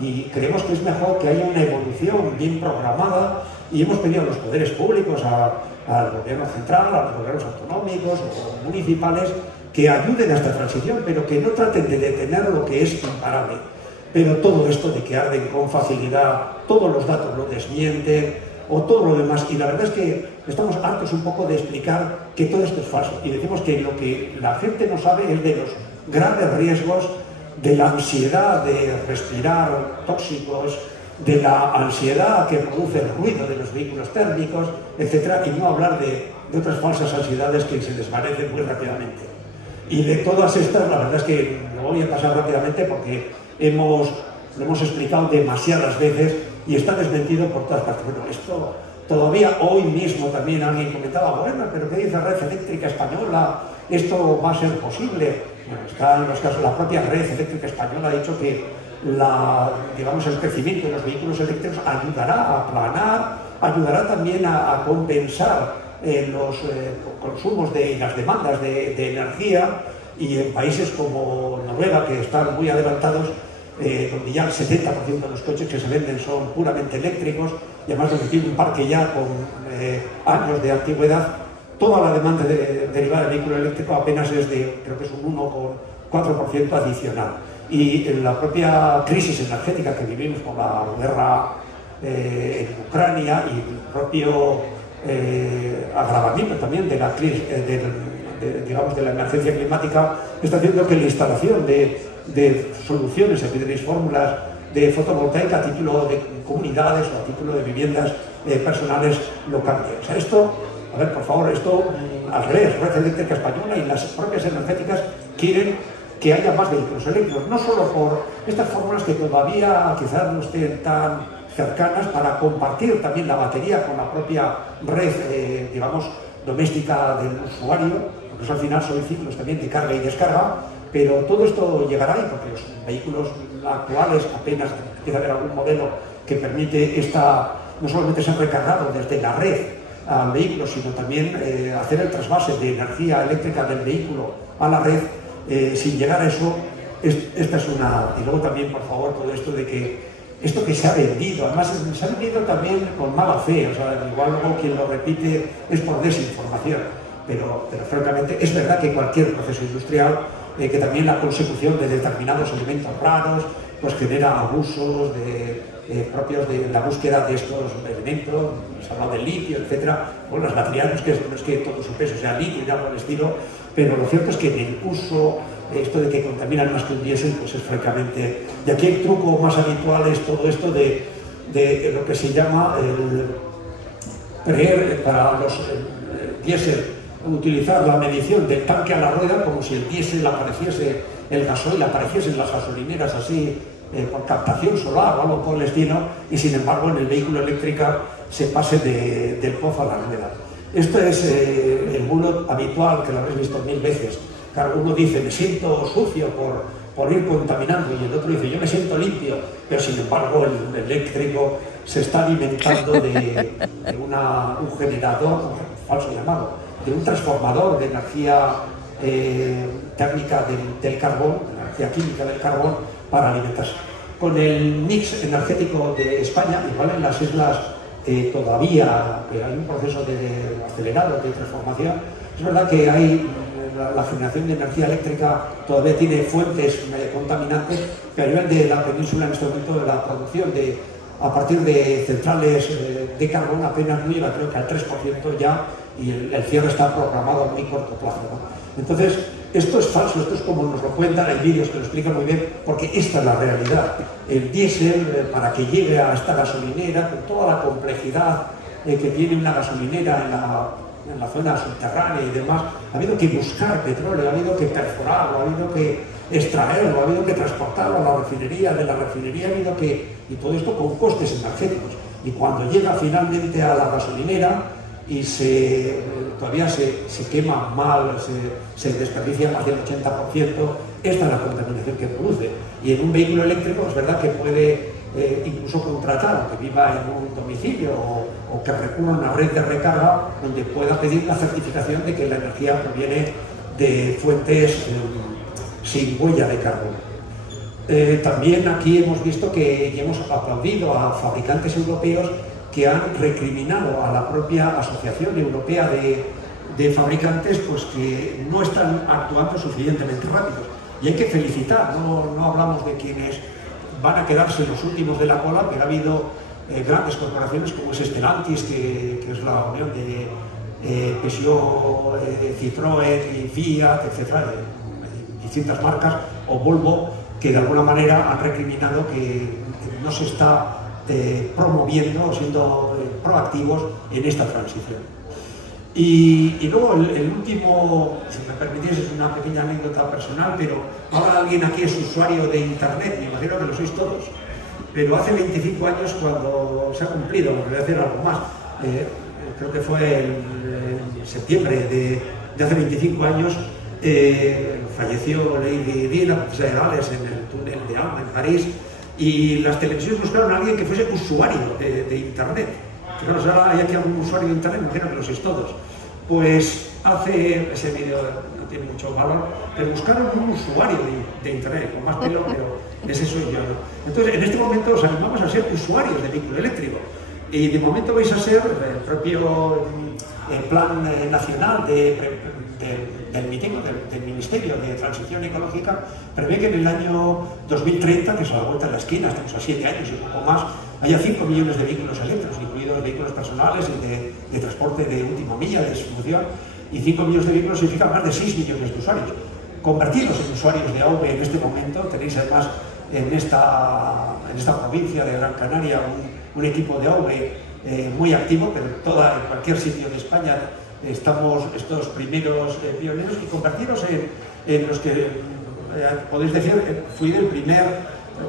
y creemos que es mejor que haya una evolución bien programada, y hemos pedido a los poderes públicos, al gobierno central, a los gobiernos autonómicos o municipales, que ayuden a esta transición, pero que no traten de detener lo que es imparable. Pero todo esto de que arden con facilidad, todos los datos lo desmienten, o todo lo demás, y la verdad es que estamos hartos un poco de explicar que todo esto es falso, y decimos que lo que la gente no sabe es de los graves riesgos, de la ansiedad de respirar tóxicos, de la ansiedad que produce el ruido de los vehículos térmicos, etcétera, y no hablar de otras falsas ansiedades que se desvanecen muy rápidamente. Y de todas estas, la verdad es que lo voy a pasar rápidamente porque lo hemos explicado demasiadas veces y está desmentido por todas partes. Bueno, esto todavía hoy mismo también alguien comentaba, bueno, pero ¿qué dice Red Eléctrica Española? ¿Esto va a ser posible? Bueno, está en los casos, la propia Red Eléctrica Española ha dicho que el crecimiento de los vehículos eléctricos ayudará a aplanar, ayudará también a compensar los consumos y las demandas de energía, y en países como Noruega, que están muy adelantados, donde ya el 70% de los coches que se venden son puramente eléctricos, y además donde tiene un parque ya con años de antigüedad, toda la demanda derivada del vehículo eléctrico apenas es creo que es un 1,4% adicional. Y en la propia crisis energética que vivimos con la guerra en Ucrania y el propio agravamiento también de la crisis, de la emergencia climática, está haciendo que la instalación de soluciones, aquí tenéis fórmulas de fotovoltaica a título de comunidades o a título de viviendas personales lo cambie. O sea, esto, a ver, por favor, esto al revés, Red Eléctrica Española y las propias energéticas quieren que haya más vehículos eléctricos, no solo por estas fórmulas que todavía quizás no estén tan cercanas, para compartir también la batería con la propia red, doméstica del usuario, porque eso al final son ciclos también de carga y descarga, pero todo esto llegará, y porque los vehículos actuales apenas empieza a haber algún modelo que permite no solamente ser recargado desde la red al vehículo, sino también hacer el trasvase de energía eléctrica del vehículo a la red. Sin llegar a eso, esta es una... Y luego también, por favor, todo esto de que esto que se ha vendido, además se ha vendido también con mala fe, o sea, igual luego quien lo repite es por desinformación, pero francamente es verdad que cualquier proceso industrial, que también la consecución de determinados elementos raros, pues genera abusos propios de la búsqueda de estos elementos, se ha hablado del litio, etcétera. Bueno, las baterías no es que todo su peso sea litio y algo por el estilo, pero lo cierto es que en el uso, esto de que contaminan más que un diésel, pues es francamente... Y aquí el truco más habitual es todo esto de lo que se llama para los diésel, utilizar la medición del tanque a la rueda como si el diésel apareciese, el gasoil apareciese en las gasolineras así, por captación solar o algo por el estilo, y sin embargo en el vehículo eléctrico se pase del pozo a la rueda. Esto es el bulo habitual, que lo habéis visto 1000 veces. Claro, uno dice, me siento sucio por ir contaminando, y el otro dice, yo me siento limpio, pero sin embargo el eléctrico se está alimentando de un generador, un falso llamado, de un transformador de energía térmica del carbón, de energía química del carbón, para alimentarse. Con el mix energético de España, igual en las islas todavía hay un proceso acelerado de transformación, es verdad que hay la generación de energía eléctrica todavía tiene fuentes contaminantes, pero a nivel de la península en este momento la producción a partir de centrales de carbón apenas no llega, creo que al 3% ya, y el cierre está programado a muy corto plazo, ¿no? Entonces, esto es falso, esto es como nos lo cuentan, hay vídeos que lo explican muy bien, porque esta es la realidad. El diésel, para que llegue a esta gasolinera, con toda la complejidad que tiene una gasolinera en la zona subterránea y demás, ha habido que buscar petróleo, ha habido que perforarlo, ha habido que extraerlo, ha habido que transportarlo a la refinería, de la refinería ha habido que... y todo esto con costes energéticos. Y cuando llega finalmente a la gasolinera y todavía se quema mal, se desperdicia más del 80%, esta es la contaminación que produce. Y en un vehículo eléctrico es verdad que puede incluso contratar, que viva en un domicilio o que recurra a una red de recarga donde pueda pedir la certificación de que la energía proviene de fuentes sin huella de carbono. También aquí hemos visto y hemos aplaudido a fabricantes europeos que han recriminado a la propia Asociación Europea de Fabricantes, pues que no están actuando suficientemente rápidos. Y hay que felicitar, no hablamos de quienes van a quedarse los últimos de la cola, pero ha habido grandes corporaciones como es Stellantis, que es la unión de Peugeot, Citroën y Fiat, etcétera, de distintas marcas, o Volvo, que de alguna manera han recriminado que no se está promoviendo, siendo proactivos en esta transición. Y luego el último, si me permitís, es una pequeña anécdota personal, pero ahora alguien aquí es usuario de Internet, me imagino que lo sois todos, pero hace 25 años cuando se ha cumplido, me voy a decir algo más, creo que fue en septiembre de hace 25 años, falleció Lady Di, la princesa de Gales, en el túnel de Alma, en París, y las televisiones buscaron a alguien que fuese usuario de Internet. Fijaros, ahora hay aquí algún usuario de Internet, me imagino que lo sois todos. Pues ese vídeo no tiene mucho valor, pero buscaron un usuario de Internet, con más pelo, pero ese soy yo. Entonces, en este momento os animamos a ser usuarios de vehículo eléctrico. Y de momento vais a ser el propio plan nacional del MITECO, del Ministerio de Transición Ecológica, prevé que en el año 2030, que es a la vuelta de la esquina, estamos a 7 años y un poco más, haya 5 millones de vehículos eléctricos, incluidos vehículos personales y de transporte de última milla, de distribución, y 5 millones de vehículos significa más de 6 millones de usuarios. Convertidos en usuarios de AV en este momento, tenéis además en esta provincia de Gran Canaria un equipo de AV muy activo, pero en cualquier sitio de España estamos estos primeros pioneros, y convertiros en los que podéis decir, fui del primer,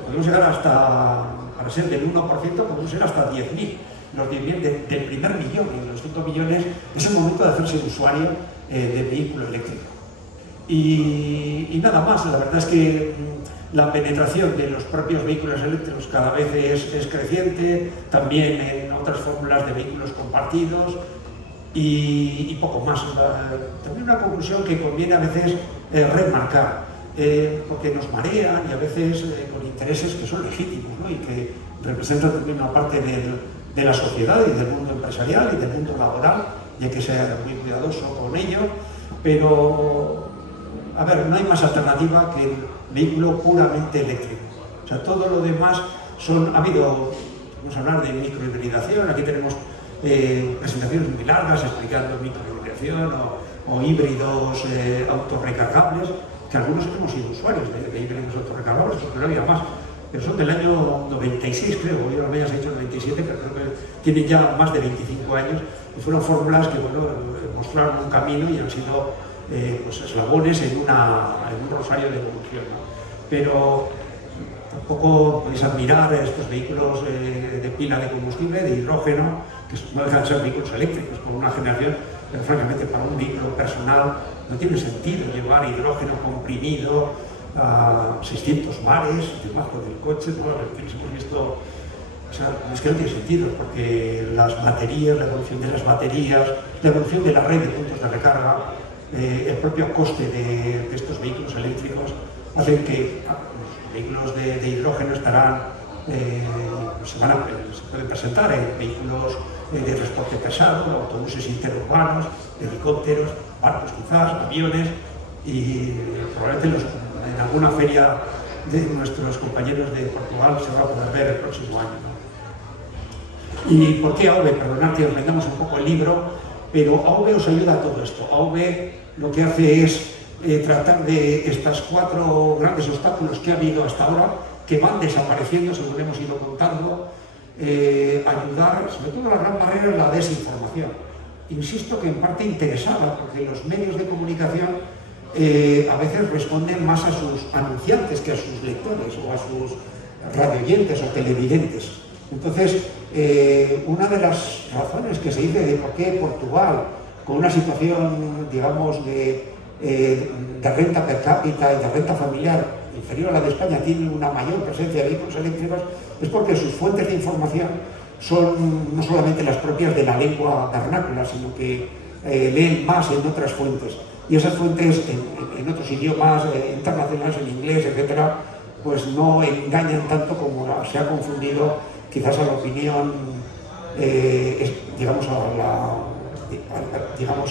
podemos llegar hasta, para ser del 1%, podemos ser hasta 10.000, los 10.000 del primer millón, y los 5 millones es el momento de hacerse usuario de vehículo eléctrico. Y nada más, la verdad es que la penetración de los propios vehículos eléctricos cada vez es creciente, también en otras fórmulas de vehículos compartidos, y poco más. También una conclusión que conviene a veces remarcar, porque nos marean y a veces con intereses que son legítimos, ¿no? Y que representan también una parte de la sociedad y del mundo empresarial y del mundo laboral, y hay que ser muy cuidadoso con ello, pero a ver, no hay más alternativa que el vehículo puramente eléctrico. O sea, todo lo demás vamos a hablar de microhibridación, aquí tenemos presentaciones muy largas explicando microhibridación o híbridos autorrecargables, que algunos hemos sido usuarios de híbridos autorrecargables, porque no había más, pero son del año 96, creo, yo lo habías hecho en 97, pero creo que tienen ya más de 25 años, y fueron fórmulas que mostraron un camino y han sido pues eslabones en un rosario de evolución, ¿no? Pero tampoco podéis admirar estos vehículos de pila de combustible, de hidrógeno, que no dejan de ser vehículos eléctricos por una generación, pero francamente para un vehículo personal no tiene sentido llevar hidrógeno comprimido a 600 mares debajo del coche, ¿no? Que hemos visto, o sea, es que no tiene sentido, porque las baterías, la evolución de las baterías, la evolución de la red de puntos de recarga, el propio coste de estos vehículos eléctricos hacen que los vehículos de hidrógeno estarán, se pueden presentar en vehículos de transporte pesado, autobuses interurbanos, helicópteros, barcos quizás, aviones, y probablemente en alguna feria de nuestros compañeros de Portugal se va a poder ver el próximo año, ¿no? ¿Y por qué AV? Perdonad que os vendamos un poco el libro, pero AV os ayuda a todo esto. AV lo que hace es tratar de estos 4 grandes obstáculos que ha habido hasta ahora, que van desapareciendo según hemos ido contando, ayudar, sobre todo la gran barrera es la desinformación. Insisto que en parte interesada, porque los medios de comunicación a veces responden más a sus anunciantes que a sus lectores o a sus radioyentes o televidentes. Entonces, una de las razones que se dice de por qué Portugal, con una situación, digamos, de renta per cápita y de renta familiar inferior a la de España, tiene una mayor presencia de vehículos eléctricos, es porque sus fuentes de información son no solamente las propias de la lengua vernácula, sino que leen más en otras fuentes. Y esas fuentes en otros idiomas internacionales, en inglés, etcétera, pues no engañan tanto como se ha confundido quizás a la opinión, digamos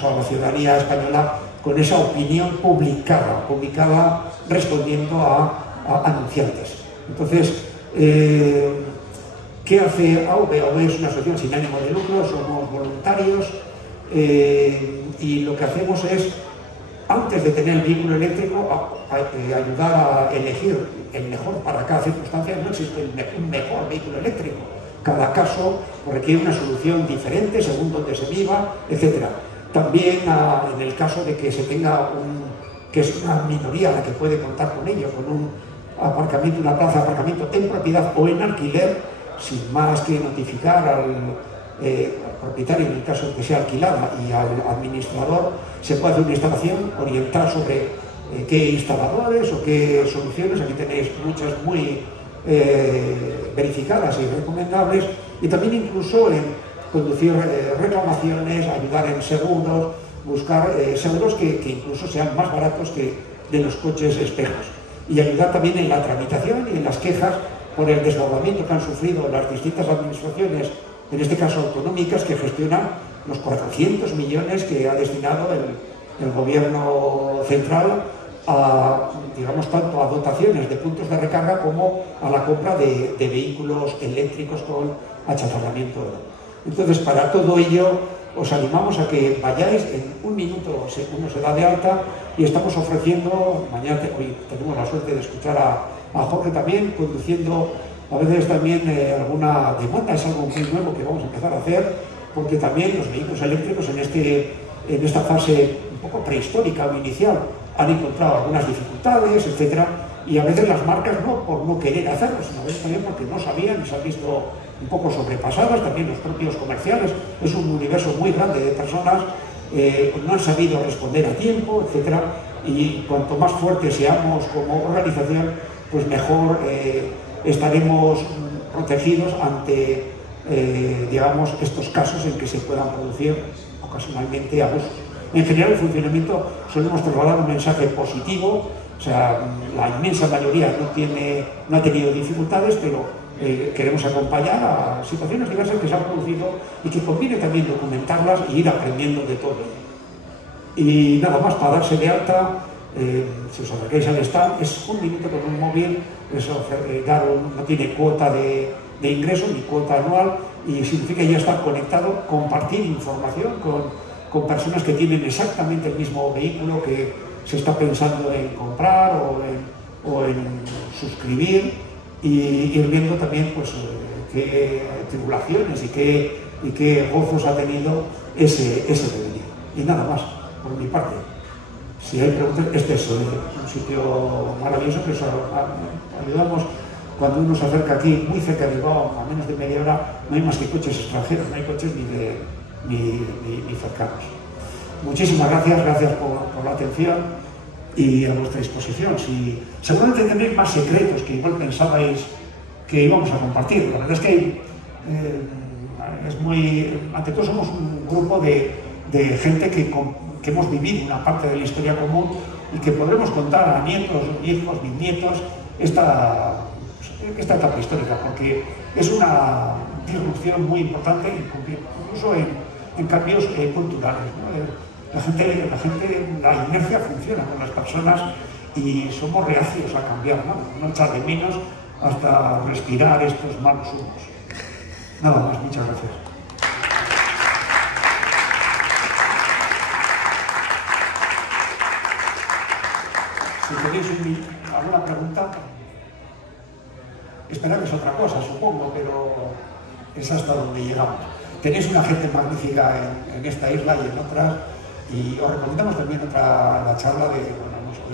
a la ciudadanía española, con esa opinión publicada respondiendo a anunciantes. Entonces, ¿qué hace AV? AV es una asociación sin ánimo de lucro, somos voluntarios, y lo que hacemos es, antes de tener el vehículo eléctrico, ayudar a elegir el mejor para cada circunstancia. No existe un mejor vehículo eléctrico, cada caso requiere una solución diferente según donde se viva, etc. También en el caso de que se tenga que es una minoría la que puede contar con ello, con un aparcamiento, una plaza de aparcamiento en propiedad o en alquiler, sin más que notificar al propietario en el caso de que sea alquilada y al administrador, se puede hacer una instalación, orientar sobre qué instaladores o qué soluciones. Aquí tenéis muchas muy verificadas y recomendables, y también incluso en conducir reclamaciones, ayudar en seguros, buscar seguros que incluso sean más baratos que de los coches espejos, y ayudar también en la tramitación y en las quejas por el desbordamiento que han sufrido las distintas administraciones, en este caso autonómicas, que gestionan los 400 millones que ha destinado el gobierno central a, digamos, tanto a dotaciones de puntos de recarga como a la compra de vehículos eléctricos con achatarramiento. Entonces, para todo ello, os animamos a que vayáis. En un minuto uno se da de alta, y estamos ofreciendo, hoy tenemos la suerte de escuchar a Jorge también, conduciendo a veces también alguna demanda. Es algo muy nuevo que vamos a empezar a hacer, porque también los vehículos eléctricos en esta fase un poco prehistórica o inicial han encontrado algunas dificultades, etcétera, y a veces las marcas no por no querer hacerlo, sino a veces también porque no sabían y se han visto un poco sobrepasadas, también los propios comerciales. Es un universo muy grande de personas, no han sabido responder a tiempo, etcétera, y cuanto más fuertes seamos como organización, pues mejor estaremos protegidos ante, digamos, estos casos en que se puedan producir ocasionalmente abusos. En general, el funcionamiento solemos trasladar un mensaje positivo, o sea, la inmensa mayoría no ha tenido dificultades, pero queremos acompañar a situaciones diversas que se han producido y que conviene también documentarlas y ir aprendiendo de todo. Y nada más, para darse de alta, si os acercáis al stand, es un minuto con un móvil, no tiene cuota de ingreso ni cuota anual, y significa ya estar conectado, compartir información con personas que tienen exactamente el mismo vehículo que se está pensando en comprar o en suscribir, y ir viendo también pues, qué tribulaciones y qué gozos ha tenido ese devenir. Y nada más, por mi parte. Si hay preguntas, este es un sitio maravilloso que os ayudamos. Cuando uno se acerca aquí, muy cerca de Bilbao, a menos de media hora, no hay más que coches extranjeros, no hay coches ni cercanos. Muchísimas gracias por la atención y a vuestra disposición. Seguramente tendréis más secretos que igual pensabais que íbamos a compartir. La verdad es que ante todo somos un grupo de gente que hemos vivido una parte de la historia común y que podremos contar a nietos, hijos, bisnietos esta etapa histórica, porque es una disrupción muy importante, incluso en cambios culturales, ¿no? La inercia funciona con las personas y somos reacios a cambiar, no echar de menos hasta respirar estos malos humos. Nada más, muchas gracias. Si tenéis alguna pregunta, esperad que es otra cosa, supongo, pero es hasta donde llegamos. Tenéis una gente magnífica en esta isla y en otras, y os recomendamos también la charla hoy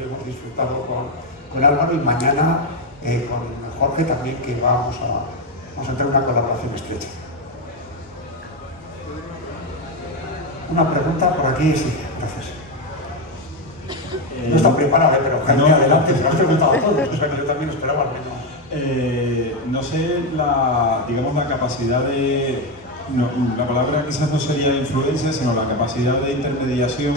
hemos disfrutado con Álvaro, y mañana con Jorge también, que vamos a entrar en una colaboración estrecha. Una pregunta por aquí, sí, gracias. No está preparada, pero Jaime, adelante, se lo has preguntado a todos, o sea que yo también esperaba al menos. No sé, digamos, la capacidad de... No, la palabra quizás no sería influencia, sino la capacidad de intermediación,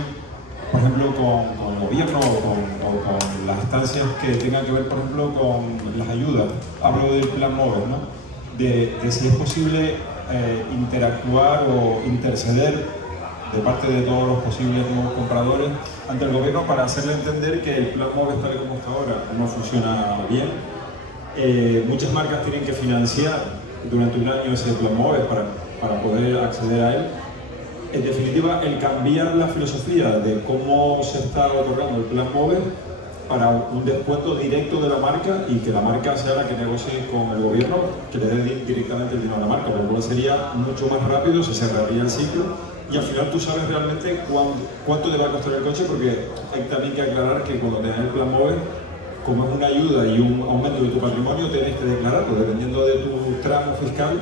por ejemplo, con el gobierno o con las instancias que tengan que ver, por ejemplo, con las ayudas. Hablo del plan MOVES, ¿no? De si es posible interactuar o interceder de parte de todos los posibles nuevos compradores ante el gobierno para hacerle entender que el plan MOVES, tal y como está ahora, no funciona bien. Muchas marcas tienen que financiar durante un año ese plan MOVES para poder acceder a él. En definitiva, el cambiar la filosofía de cómo se está otorgando el plan MOVES para un descuento directo de la marca y que la marca sea la que negocie con el gobierno, que le dé directamente el dinero a la marca, lo cual sería mucho más rápido, se cerraría el ciclo y al final tú sabes realmente cuánto te va a costar el coche, porque hay también que aclarar que cuando tenés el plan MOVES, como es una ayuda y un aumento de tu patrimonio, tenés que declararlo, dependiendo de tu tramo fiscal,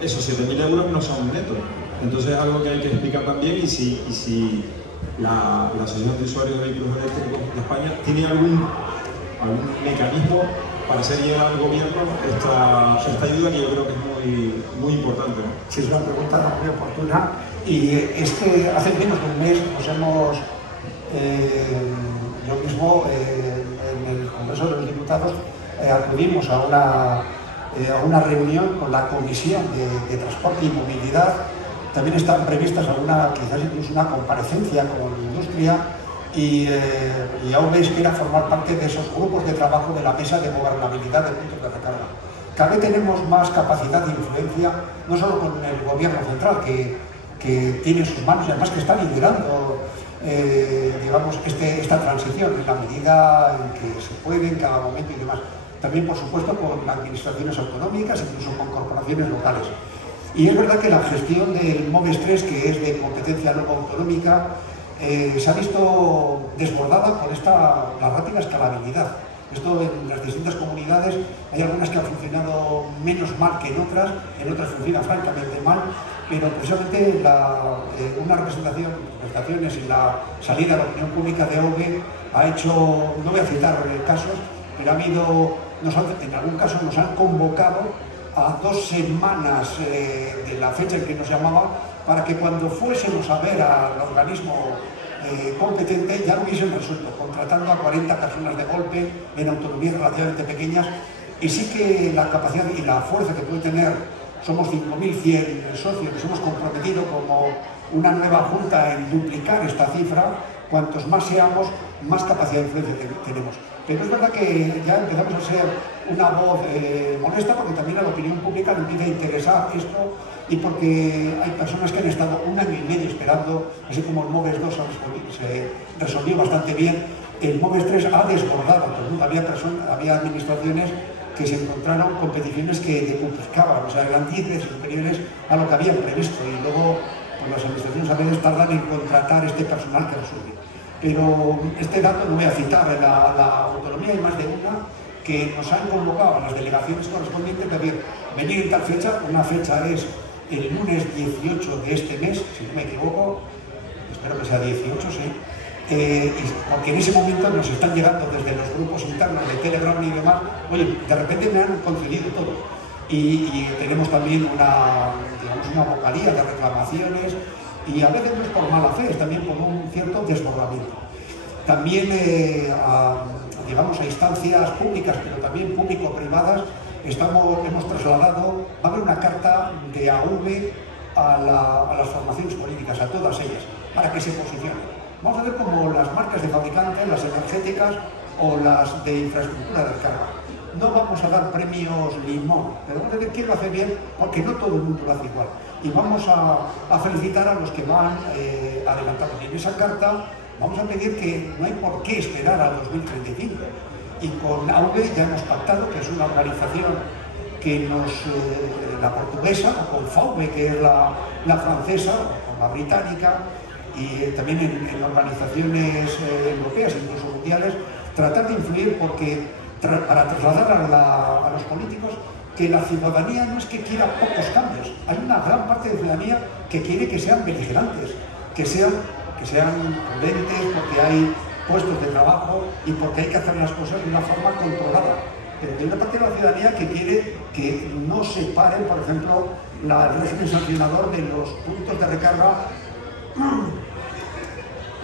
esos 7.000 euros no son netos. Entonces es algo que hay que explicar también, y si la Asociación de Usuarios de Vehículos Eléctricos de España tiene algún mecanismo para hacer llegar al gobierno esta ayuda, que yo creo que es muy importante, ¿no? Sí, es una pregunta muy oportuna, y es que hace menos de un mes nos hemos, yo mismo en el Congreso de los Diputados acudimos a una reunión con la Comisión de Transporte y Movilidad. También están previstas quizás incluso una comparecencia con la industria, y aún veis que era formar parte de esos grupos de trabajo de la mesa de gobernabilidad de puntos de recarga. Cada vez tenemos más capacidad de influencia, no solo con el gobierno central, que tiene en sus manos y además que está liderando digamos, esta transición en la medida en que se puede, en cada momento y demás. También, por supuesto, con administraciones autonómicas, incluso con corporaciones locales. Y es verdad que la gestión del MOVES 3, que es de competencia luego autonómica, se ha visto desbordada por la rápida escalabilidad. Esto en las distintas comunidades, hay algunas que han funcionado menos mal que en otras funciona francamente mal, pero precisamente una representaciones y la salida a la opinión pública de AUVE ha hecho, no voy a citar casos, pero en algún caso nos han convocado a 2 semanas de la fecha en que nos llamaba, para que cuando fuésemos a ver al organismo competente ya lo hubiesen resuelto, contratando a 40 personas de golpe en autonomías relativamente pequeñas. Y sí que la capacidad y la fuerza que puede tener, somos 5.100 socios, nos hemos comprometido como una nueva junta en duplicar esta cifra. Cuantos más seamos, más capacidad de influencia tenemos. Pero es verdad que ya empezamos a ser una voz molesta, porque también a la opinión pública le empieza a interesar esto, y porque hay personas que han estado 1 año y medio esperando, así como el MOVES 2 se resolvió bastante bien. El MOVES 3 ha desbordado, había administraciones que se encontraron con peticiones que decuplicaban, o sea, eran 10 veces superiores a lo que habían previsto, y luego pues, las administraciones a veces tardan en contratar este personal que resuelve. Pero este dato no voy a citar, en la autonomía hay más de una que nos han convocado a las delegaciones correspondientes a decir, venir en tal fecha. Una fecha es el lunes 18 de este mes, si no me equivoco, espero que sea 18, sí, porque en ese momento nos están llegando desde los grupos internos de Telegram y demás, oye, de repente me han concedido todo, y tenemos también una vocalía de reclamaciones, y a veces no es por mala fe, es también por un cierto desbordamiento. También digamos a instancias públicas, pero también público-privadas, hemos trasladado, va a haber una carta de AUVE a las formaciones políticas, a todas ellas, para que se posicionen. Vamos a ver como las marcas de fabricantes, las energéticas o las de infraestructura de recarga. No vamos a dar premios limón, pero vamos a ver quién lo hace bien, porque no todo el mundo lo hace igual. Y vamos a felicitar a los que van adelantando. Y en esa carta vamos a pedir que no hay por qué esperar a 2035. Y con AUVE ya hemos pactado, que es una organización que la portuguesa, o con FAUVE, que es la francesa, o con la británica, y también en organizaciones europeas, incluso mundiales, tratar de influir para trasladar a los políticos que la ciudadanía no es que quiera pocos cambios, hay una gran parte de la ciudadanía que quiere que sean beligerantes, que sean prudentes, porque hay puestos de trabajo y porque hay que hacer las cosas de una forma controlada. Pero hay una parte de la ciudadanía que quiere que no se paren, por ejemplo, el régimen sancionador de los puntos de recarga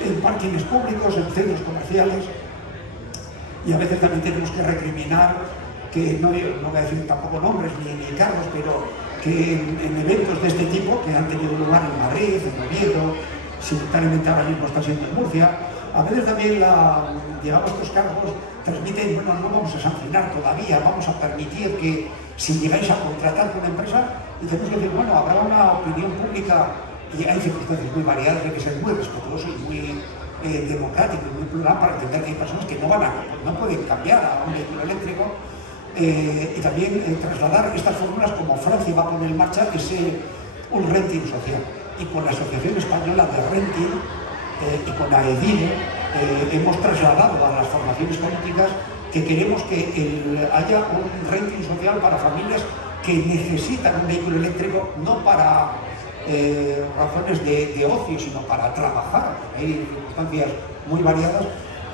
en parkings públicos, en centros comerciales, y a veces también tenemos que recriminar que, no voy a decir tampoco nombres ni cargos, pero que en eventos de este tipo, que han tenido lugar en Madrid, en Oviedo, simultáneamente ahora mismo está siendo en Murcia, a veces también estos cargos transmiten, bueno, no vamos a sancionar todavía, vamos a permitir que si llegáis a contratar con una empresa, y tenemos que decir, bueno, habrá una opinión pública, y hay circunstancias muy variadas, hay que ser muy respetuoso y muy democrático y muy plural para entender que hay personas que no pueden cambiar a un vehículo eléctrico, y también trasladar estas fórmulas como Francia va a poner en marcha un renting social. Y con la Asociación Española de Renting y con la EDINE hemos trasladado a las formaciones políticas que queremos que haya un renting social para familias que necesitan un vehículo eléctrico, no para razones de ocio, sino para trabajar. Hay circunstancias muy variadas,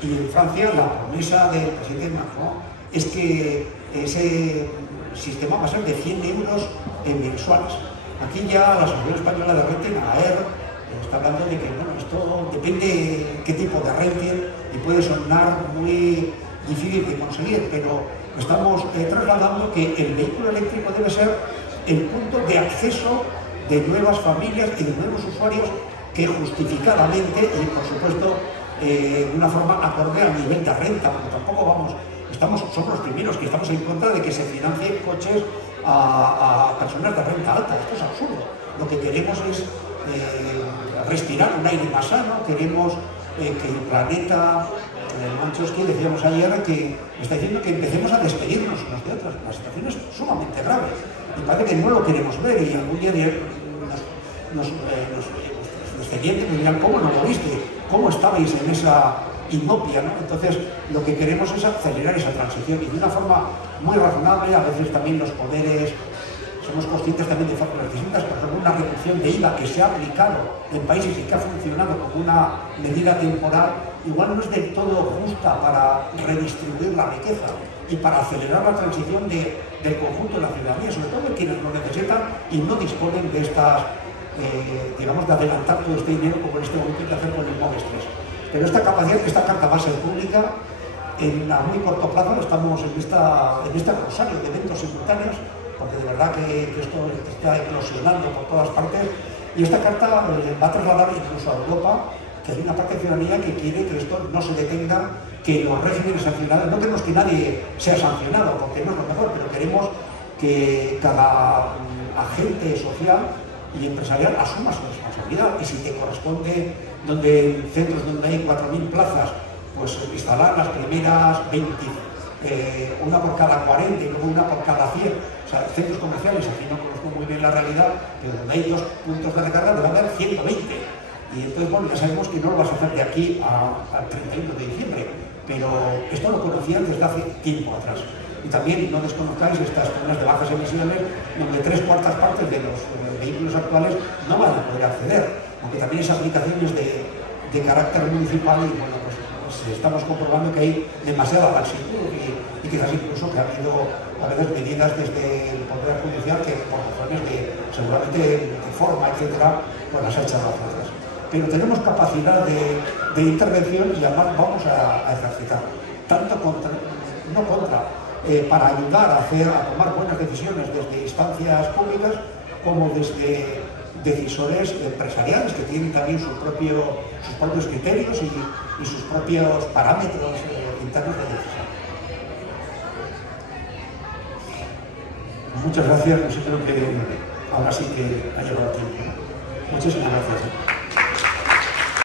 y en Francia la promesa del presidente Macron es que ese sistema va a ser de 100 euros mensuales. Aquí ya la Asociación Española de Renting, AER, está hablando de que bueno, esto depende qué tipo de renting y puede sonar muy difícil de conseguir, pero estamos trasladando que el vehículo eléctrico debe ser el punto de acceso de nuevas familias y de nuevos usuarios que justificadamente y por supuesto de una forma acorde al nivel de renta, porque tampoco somos los primeros que estamos en contra de que se financien coches a personas de renta alta. Esto es absurdo. Lo que queremos es respirar un aire más sano, queremos que el planeta, Manchowski, decíamos ayer, que está diciendo que empecemos a despedirnos unos de otros. La situación es sumamente grave y parece que no lo queremos ver, y algún día nuestros descendientes nos dirán: ¿cómo no lo viste? ¿Cómo estabais en esa inopia, ¿no? Entonces, lo que queremos es acelerar esa transición, y de una forma muy razonable. A veces también los poderes somos conscientes también de fórmulas distintas. Por ejemplo, una reducción de IVA que se ha aplicado en países y que ha funcionado como una medida temporal, igual no es del todo justa para redistribuir la riqueza y para acelerar la transición del conjunto de la ciudadanía, sobre todo de quienes lo necesitan y no disponen de estas, digamos, de adelantar todo este dinero como en este momento hay que hacer con el MOVES 3. Pero esta capacidad, esta carta va a ser pública. A muy corto plazo estamos en este rosario de eventos simultáneos, porque de verdad que esto está eclosionando por todas partes, y esta carta va a trasladar incluso a Europa que hay una parte de ciudadanía que quiere que esto no se detenga, que los regímenes sancionados, no queremos que nadie sea sancionado, porque no es lo mejor, pero queremos que cada agente social y empresarial asuma su responsabilidad, y si te corresponde, donde centros donde hay 4.000 plazas, pues instalar las primeras 20, una por cada 40 y luego una por cada 100, o sea, centros comerciales, aquí no conozco muy bien la realidad, pero donde hay 2 puntos de recarga debe haber 120, y entonces bueno, ya sabemos que no lo vas a hacer de aquí al 31 de diciembre, pero esto lo conocían desde hace tiempo atrás. Y también no desconozcáis estas zonas de bajas emisiones, donde 3/4 partes de los vehículos actuales no van a poder acceder, aunque también es aplicaciones de carácter municipal, y bueno, pues estamos comprobando que hay demasiada laxitud y quizás incluso que ha habido a veces medidas desde el Poder Judicial que por razones seguramente de forma, etcétera, pues las ha echado atrás. Pero tenemos capacidad de intervención, y además vamos a ejercitar, tanto para ayudar a tomar buenas decisiones desde instancias públicas como desde decisores empresariales que tienen también sus propios criterios y sus propios parámetros internos de decisión. Muchas gracias, yo creo que ahora sí que ha llegado el tiempo. Muchísimas gracias.